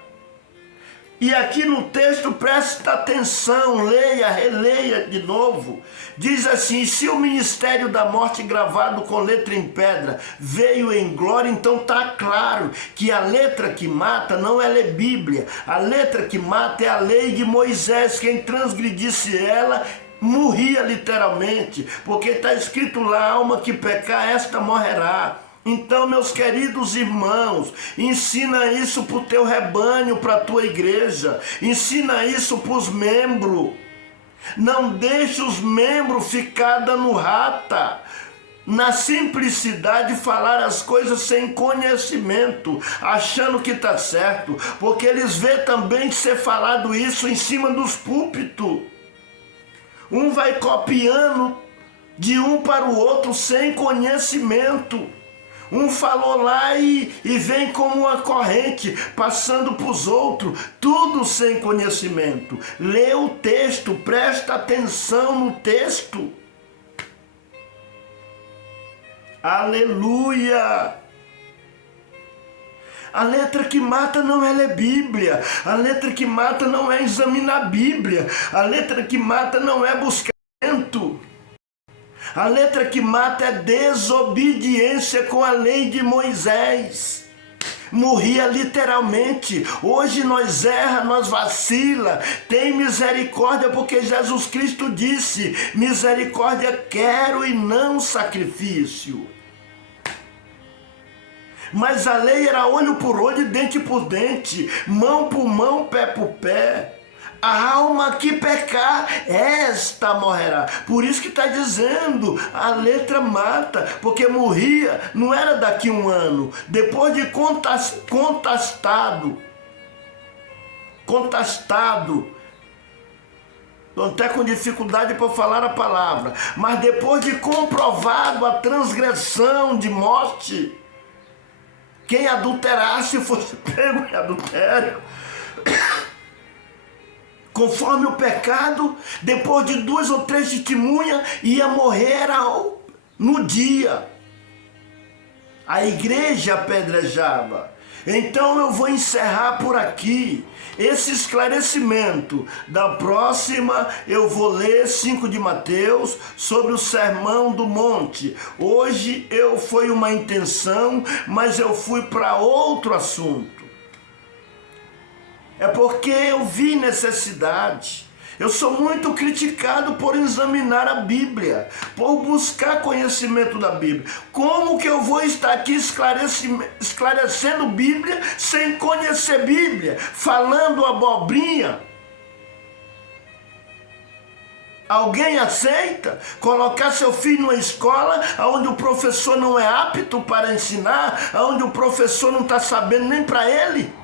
E aqui no texto, presta atenção, leia, releia de novo. Diz assim: se o ministério da morte gravado com letra em pedra veio em glória, então está claro que a letra que mata não é a Bíblia. A letra que mata é a lei de Moisés. Quem transgredisse ela morria literalmente, porque está escrito lá: a alma que pecar, esta morrerá. Então, meus queridos irmãos, ensina isso para o teu rebanho, para a tua igreja, ensina isso para os membros. Não deixe os membros ficar dando rata, na simplicidade de falar as coisas sem conhecimento, achando que está certo, porque eles vê também ser falado isso em cima dos púlpitos. Um vai copiando de um para o outro sem conhecimento. Um falou lá e vem como uma corrente, passando para os outros, tudo sem conhecimento. Lê o texto, presta atenção no texto. Aleluia! A letra que mata não é ler Bíblia, a letra que mata não é examinar a Bíblia, a letra que mata não é buscar dentro. A letra que mata é desobediência com a lei de Moisés. Morria literalmente. Hoje nós erra, nós vacila. Tem misericórdia, porque Jesus Cristo disse: misericórdia quero e não sacrifício. Mas a lei era olho por olho, dente por dente, mão por mão, pé por pé. A alma que pecar, esta morrerá. Por isso que está dizendo, a letra mata, porque morria, não era daqui a um ano, depois de contestado, estou até com dificuldade para falar a palavra, mas depois de comprovado a transgressão de morte, Quem adulterasse fosse pego em adultério. Conforme o pecado, depois de 2 ou 3 testemunhas, ia morrer no dia. A igreja apedrejava. Então eu vou encerrar por aqui esse esclarecimento. Da próxima eu vou ler 5 de Mateus sobre o Sermão do Monte. Hoje foi uma intenção, mas eu fui para outro assunto. É porque eu vi necessidade. Eu sou muito criticado por examinar a Bíblia, por buscar conhecimento da Bíblia. Como que eu vou estar aqui esclarecendo Bíblia sem conhecer Bíblia, falando abobrinha? Alguém aceita colocar seu filho numa escola onde o professor não é apto para ensinar, onde o professor não está sabendo nem para ele?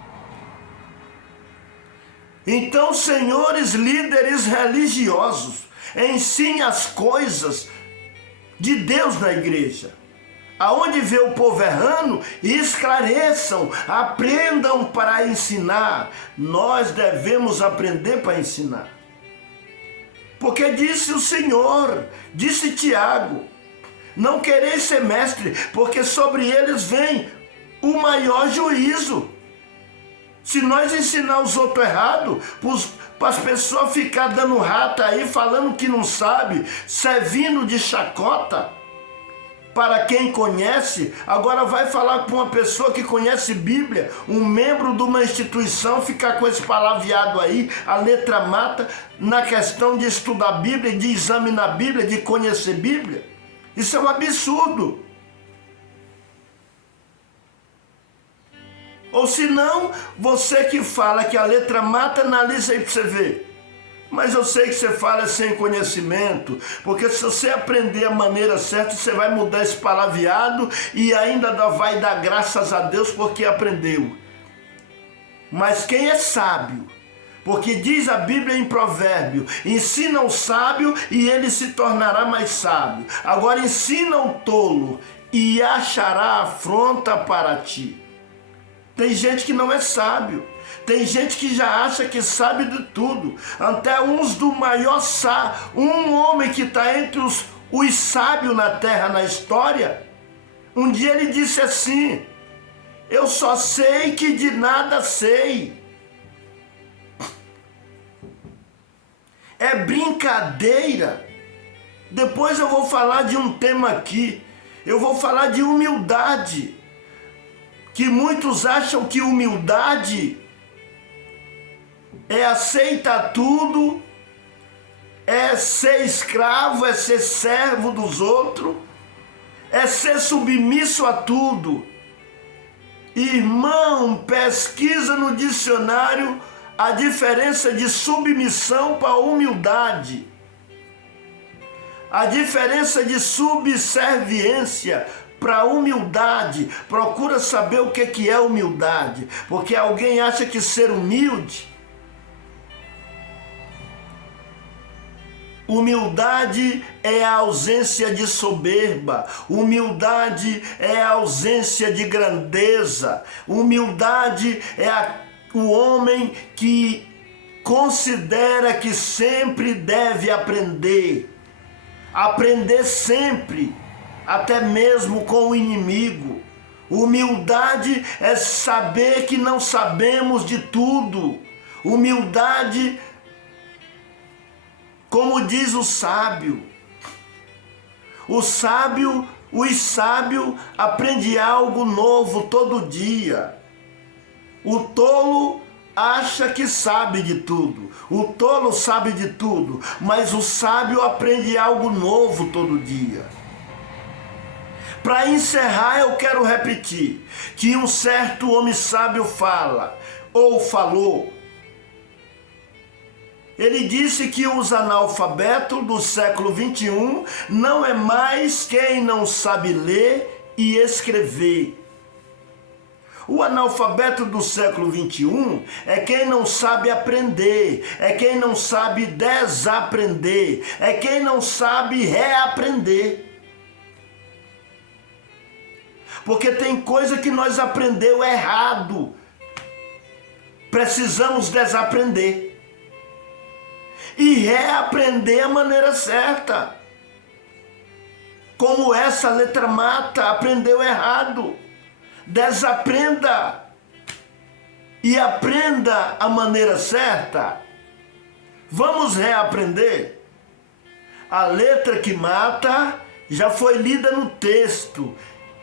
Então, senhores líderes religiosos, ensinem as coisas de Deus na igreja. Aonde vê o povo errando, esclareçam, aprendam para ensinar. Nós devemos aprender para ensinar. Porque disse o Senhor, disse Tiago, não quereis ser mestre, porque sobre eles vem o maior juízo. Se nós ensinar os outros errado, para as pessoas ficar dando rata aí, falando que não sabe, servindo de chacota, para quem conhece, agora vai falar com uma pessoa que conhece Bíblia, um membro de uma instituição, ficar com esse palavreado aí, a letra mata, na questão de estudar Bíblia, de examinar Bíblia, de conhecer Bíblia. Isso é um absurdo. Ou se não, você que fala que a letra mata, analisa aí para você ver. Mas eu sei que você fala sem conhecimento, porque se você aprender a maneira certa, você vai mudar esse palavreado e ainda vai dar graças a Deus porque aprendeu. Mas quem é sábio? Porque diz a Bíblia em Provérbio, ensina o sábio e ele se tornará mais sábio. Agora ensina o tolo e achará afronta para ti. Tem gente que não é sábio. Tem gente que já acha que sabe de tudo. Até uns do maior sábio. Um homem que está entre os sábios na terra, na história. Um dia ele disse assim: eu só sei que de nada sei. É brincadeira. Depois eu vou falar de um tema aqui. Eu vou falar de humildade. Que muitos acham que humildade é aceitar tudo, é ser escravo, é ser servo dos outros, é ser submisso a tudo. Irmão, pesquisa no dicionário a diferença de submissão para humildade. A diferença de subserviência para humildade. Procura saber o que é humildade, porque alguém acha que ser humilde, humildade é a ausência de soberba, humildade é a ausência de grandeza, humildade é o homem que considera que sempre deve aprender sempre, até mesmo com o inimigo. Humildade é saber que não sabemos de tudo. Humildade, como diz o sábio, os sábios aprendem algo novo todo dia. O tolo acha que sabe de tudo. O tolo sabe de tudo, mas o sábio aprende algo novo todo dia. Para encerrar, eu quero repetir que um certo homem sábio falou. Ele disse que os analfabetos do século 21 não é mais quem não sabe ler e escrever. O analfabeto do século 21 é quem não sabe aprender, é quem não sabe desaprender, é quem não sabe reaprender. porque tem coisa que nós aprendeu errado. Precisamos desaprender e reaprender a maneira certa. Como essa letra mata, aprendeu errado. Desaprenda e aprenda a maneira certa. Vamos reaprender. A letra que mata já foi lida no texto.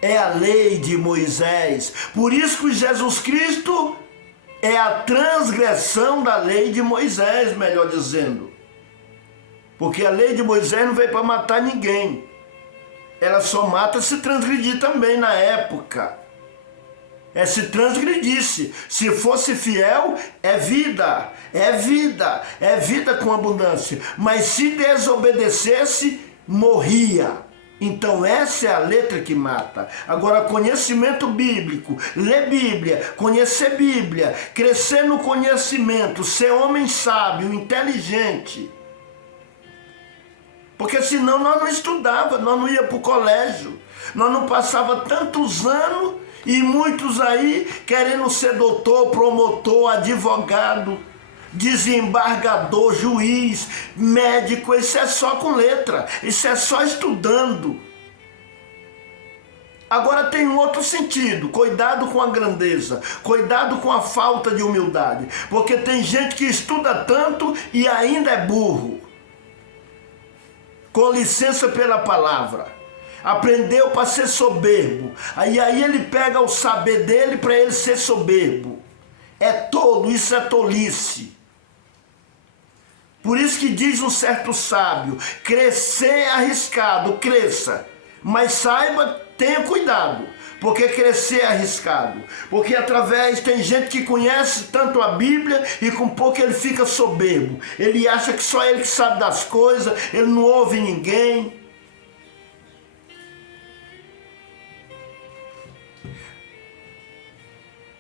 É a lei de Moisés. Por isso que Jesus Cristo é a transgressão da lei de Moisés, melhor dizendo. Porque a lei de Moisés não veio para matar ninguém. Ela só mata se transgredir também na época. É se transgredisse. Se fosse fiel, é vida. É vida. É vida com abundância. Mas se desobedecesse, morria. Então essa é a letra que mata. Agora, conhecimento bíblico, ler Bíblia, conhecer Bíblia, crescer no conhecimento, ser homem sábio, inteligente. Porque senão nós não estudava, nós não ia para o colégio, nós não passava tantos anos e muitos aí querendo ser doutor, promotor, advogado, desembargador, juiz, médico. Isso é só com letra, isso é só estudando. Agora tem um outro sentido, cuidado com a grandeza, cuidado com a falta de humildade, porque tem gente que estuda tanto e ainda é burro. Com licença pela palavra, aprendeu para ser soberbo, aí ele pega o saber dele para ele ser soberbo. É tolo, isso é tolice. Por isso que diz um certo sábio, crescer é arriscado, cresça, mas saiba, tenha cuidado, porque crescer é arriscado, porque tem gente que conhece tanto a Bíblia e com pouco ele fica soberbo, ele acha que só ele que sabe das coisas, ele não ouve ninguém.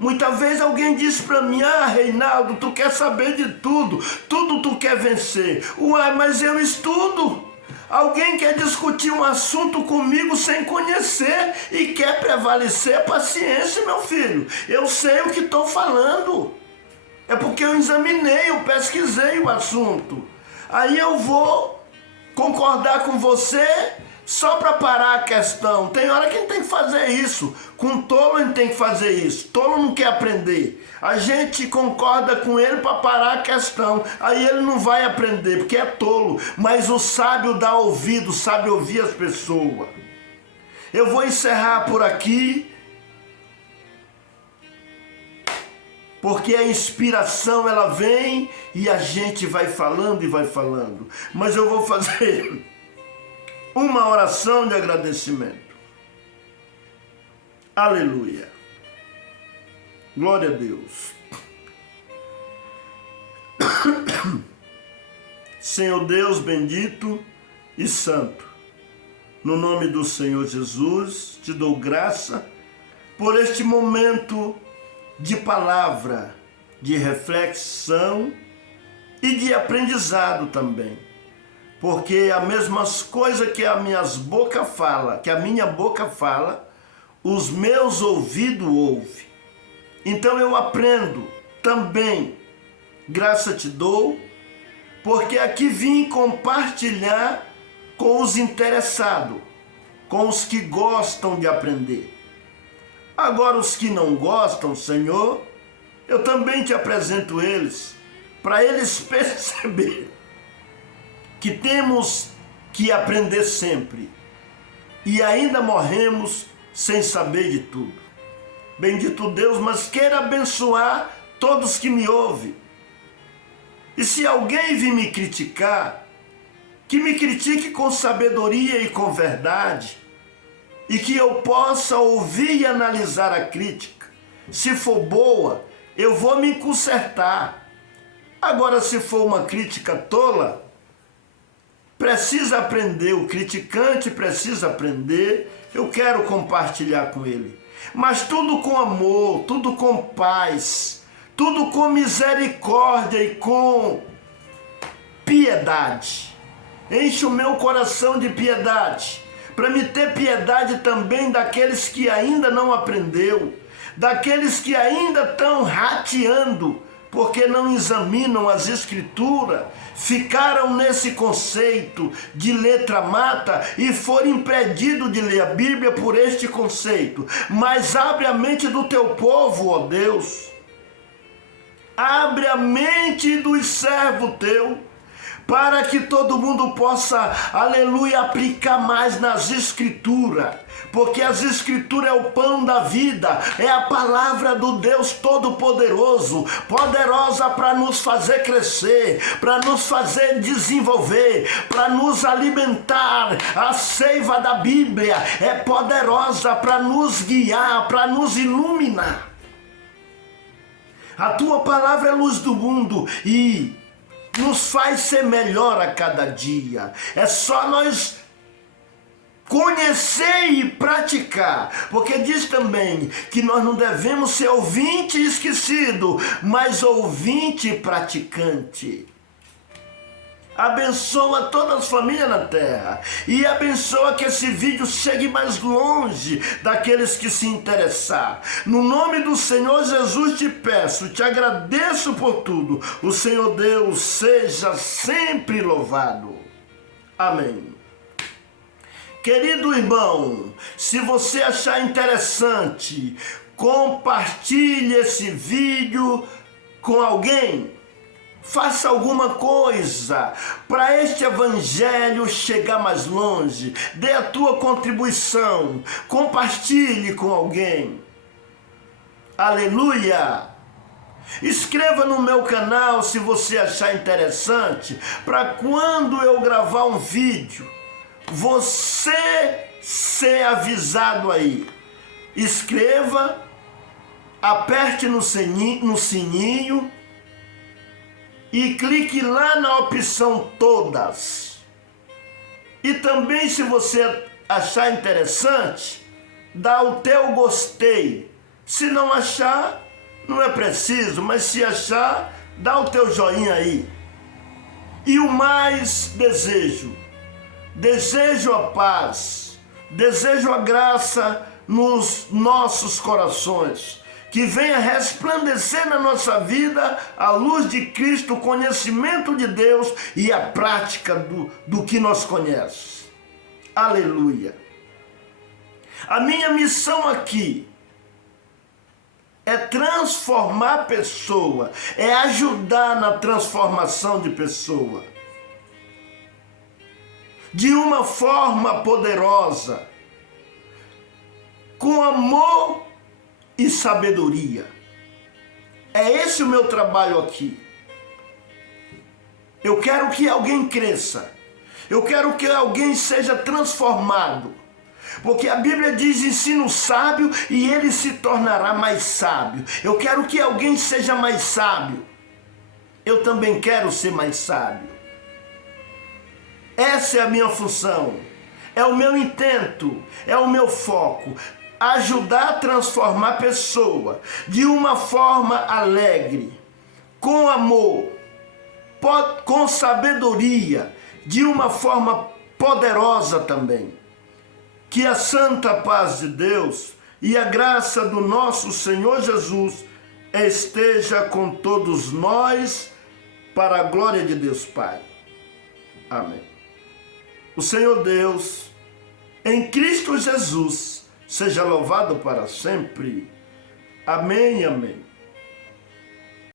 Muitas vezes alguém diz para mim, Reinaldo, tu quer saber de tudo, tudo tu quer vencer. Uai, mas eu estudo. Alguém quer discutir um assunto comigo sem conhecer e quer prevalecer, paciência, meu filho. Eu sei o que estou falando. É porque eu examinei, eu pesquisei o assunto. Aí eu vou concordar com você só para parar a questão. Tem hora que a gente tem que fazer isso. Com tolo a gente tem que fazer isso. Tolo não quer aprender. A gente concorda com ele para parar a questão. Aí ele não vai aprender, porque é tolo. Mas o sábio dá ouvido, sabe ouvir as pessoas. Eu vou encerrar por aqui, porque a inspiração ela vem e a gente vai falando e vai falando. Mas eu vou fazer uma oração de agradecimento. Aleluia. Glória a Deus. Senhor Deus bendito e santo, no nome do Senhor Jesus, te dou graça por este momento de palavra, de reflexão e de aprendizado também. Porque as mesmas coisas que a minha boca fala, os meus ouvidos ouvem. Então eu aprendo também, graça te dou, porque aqui vim compartilhar com os interessados, com os que gostam de aprender. Agora os que não gostam, Senhor, eu também te apresento eles, para eles perceberem que temos que aprender sempre e ainda morremos sem saber de tudo. Bendito Deus, mas quero abençoar todos que me ouvem. E se alguém vir me criticar, que me critique com sabedoria e com verdade, e que eu possa ouvir e analisar a crítica. Se for boa, eu vou me consertar. Agora, se for uma crítica tola, precisa aprender, o criticante precisa aprender, eu quero compartilhar com ele. Mas tudo com amor, tudo com paz, tudo com misericórdia e com piedade. Enche o meu coração de piedade, para me ter piedade também daqueles que ainda não aprendeu, daqueles que ainda estão rateando, porque não examinam as escrituras, ficaram nesse conceito de letra mata e foram impedidos de ler a Bíblia por este conceito. Mas abre a mente do teu povo, ó Deus, abre a mente dos servos teus, para que todo mundo possa, aleluia, aplicar mais nas escrituras, porque as escrituras é o pão da vida, é a palavra do Deus Todo-Poderoso, poderosa para nos fazer crescer, para nos fazer desenvolver, para nos alimentar. A seiva da Bíblia é poderosa para nos guiar, para nos iluminar. A tua palavra é luz do mundo e nos faz ser melhor a cada dia. É só nós conhecer e praticar, porque diz também que nós não devemos ser ouvinte esquecido, mas ouvinte praticante. Abençoa todas as famílias na terra e abençoa que esse vídeo chegue mais longe daqueles que se interessar. No nome do Senhor Jesus te peço, te agradeço por tudo. O Senhor Deus seja sempre louvado. Amém. Querido irmão, se você achar interessante, compartilhe esse vídeo com alguém. Faça alguma coisa para este evangelho chegar mais longe. Dê a tua contribuição. Compartilhe com alguém. Aleluia! Inscreva no meu canal se você achar interessante, para quando eu gravar um vídeo, você ser avisado aí. Inscreva, aperte no sininho e clique lá na opção todas. E também, se você achar interessante, dá o teu gostei. Se não achar, não é preciso, mas se achar, dá o teu joinha aí. E o mais desejo a paz, desejo a graça nos nossos corações, que venha resplandecer na nossa vida a luz de Cristo, o conhecimento de Deus e a prática do que nós conhecemos. Aleluia! A minha missão aqui é transformar a pessoa, é ajudar na transformação de pessoa, de uma forma poderosa, com amor e sabedoria. É esse o meu trabalho aqui. Eu quero que alguém cresça. Eu quero que alguém seja transformado. Porque a Bíblia diz: ensina o sábio e ele se tornará mais sábio. Eu quero que alguém seja mais sábio. Eu também quero ser mais sábio. Essa é a minha função. É o meu intento. É o meu foco. Ajudar a transformar a pessoa de uma forma alegre, com amor, com sabedoria, de uma forma poderosa também. Que a santa paz de Deus e a graça do nosso Senhor Jesus esteja com todos nós, para a glória de Deus Pai. Amém. O Senhor Deus, em Cristo Jesus, seja louvado para sempre. Amém, amém.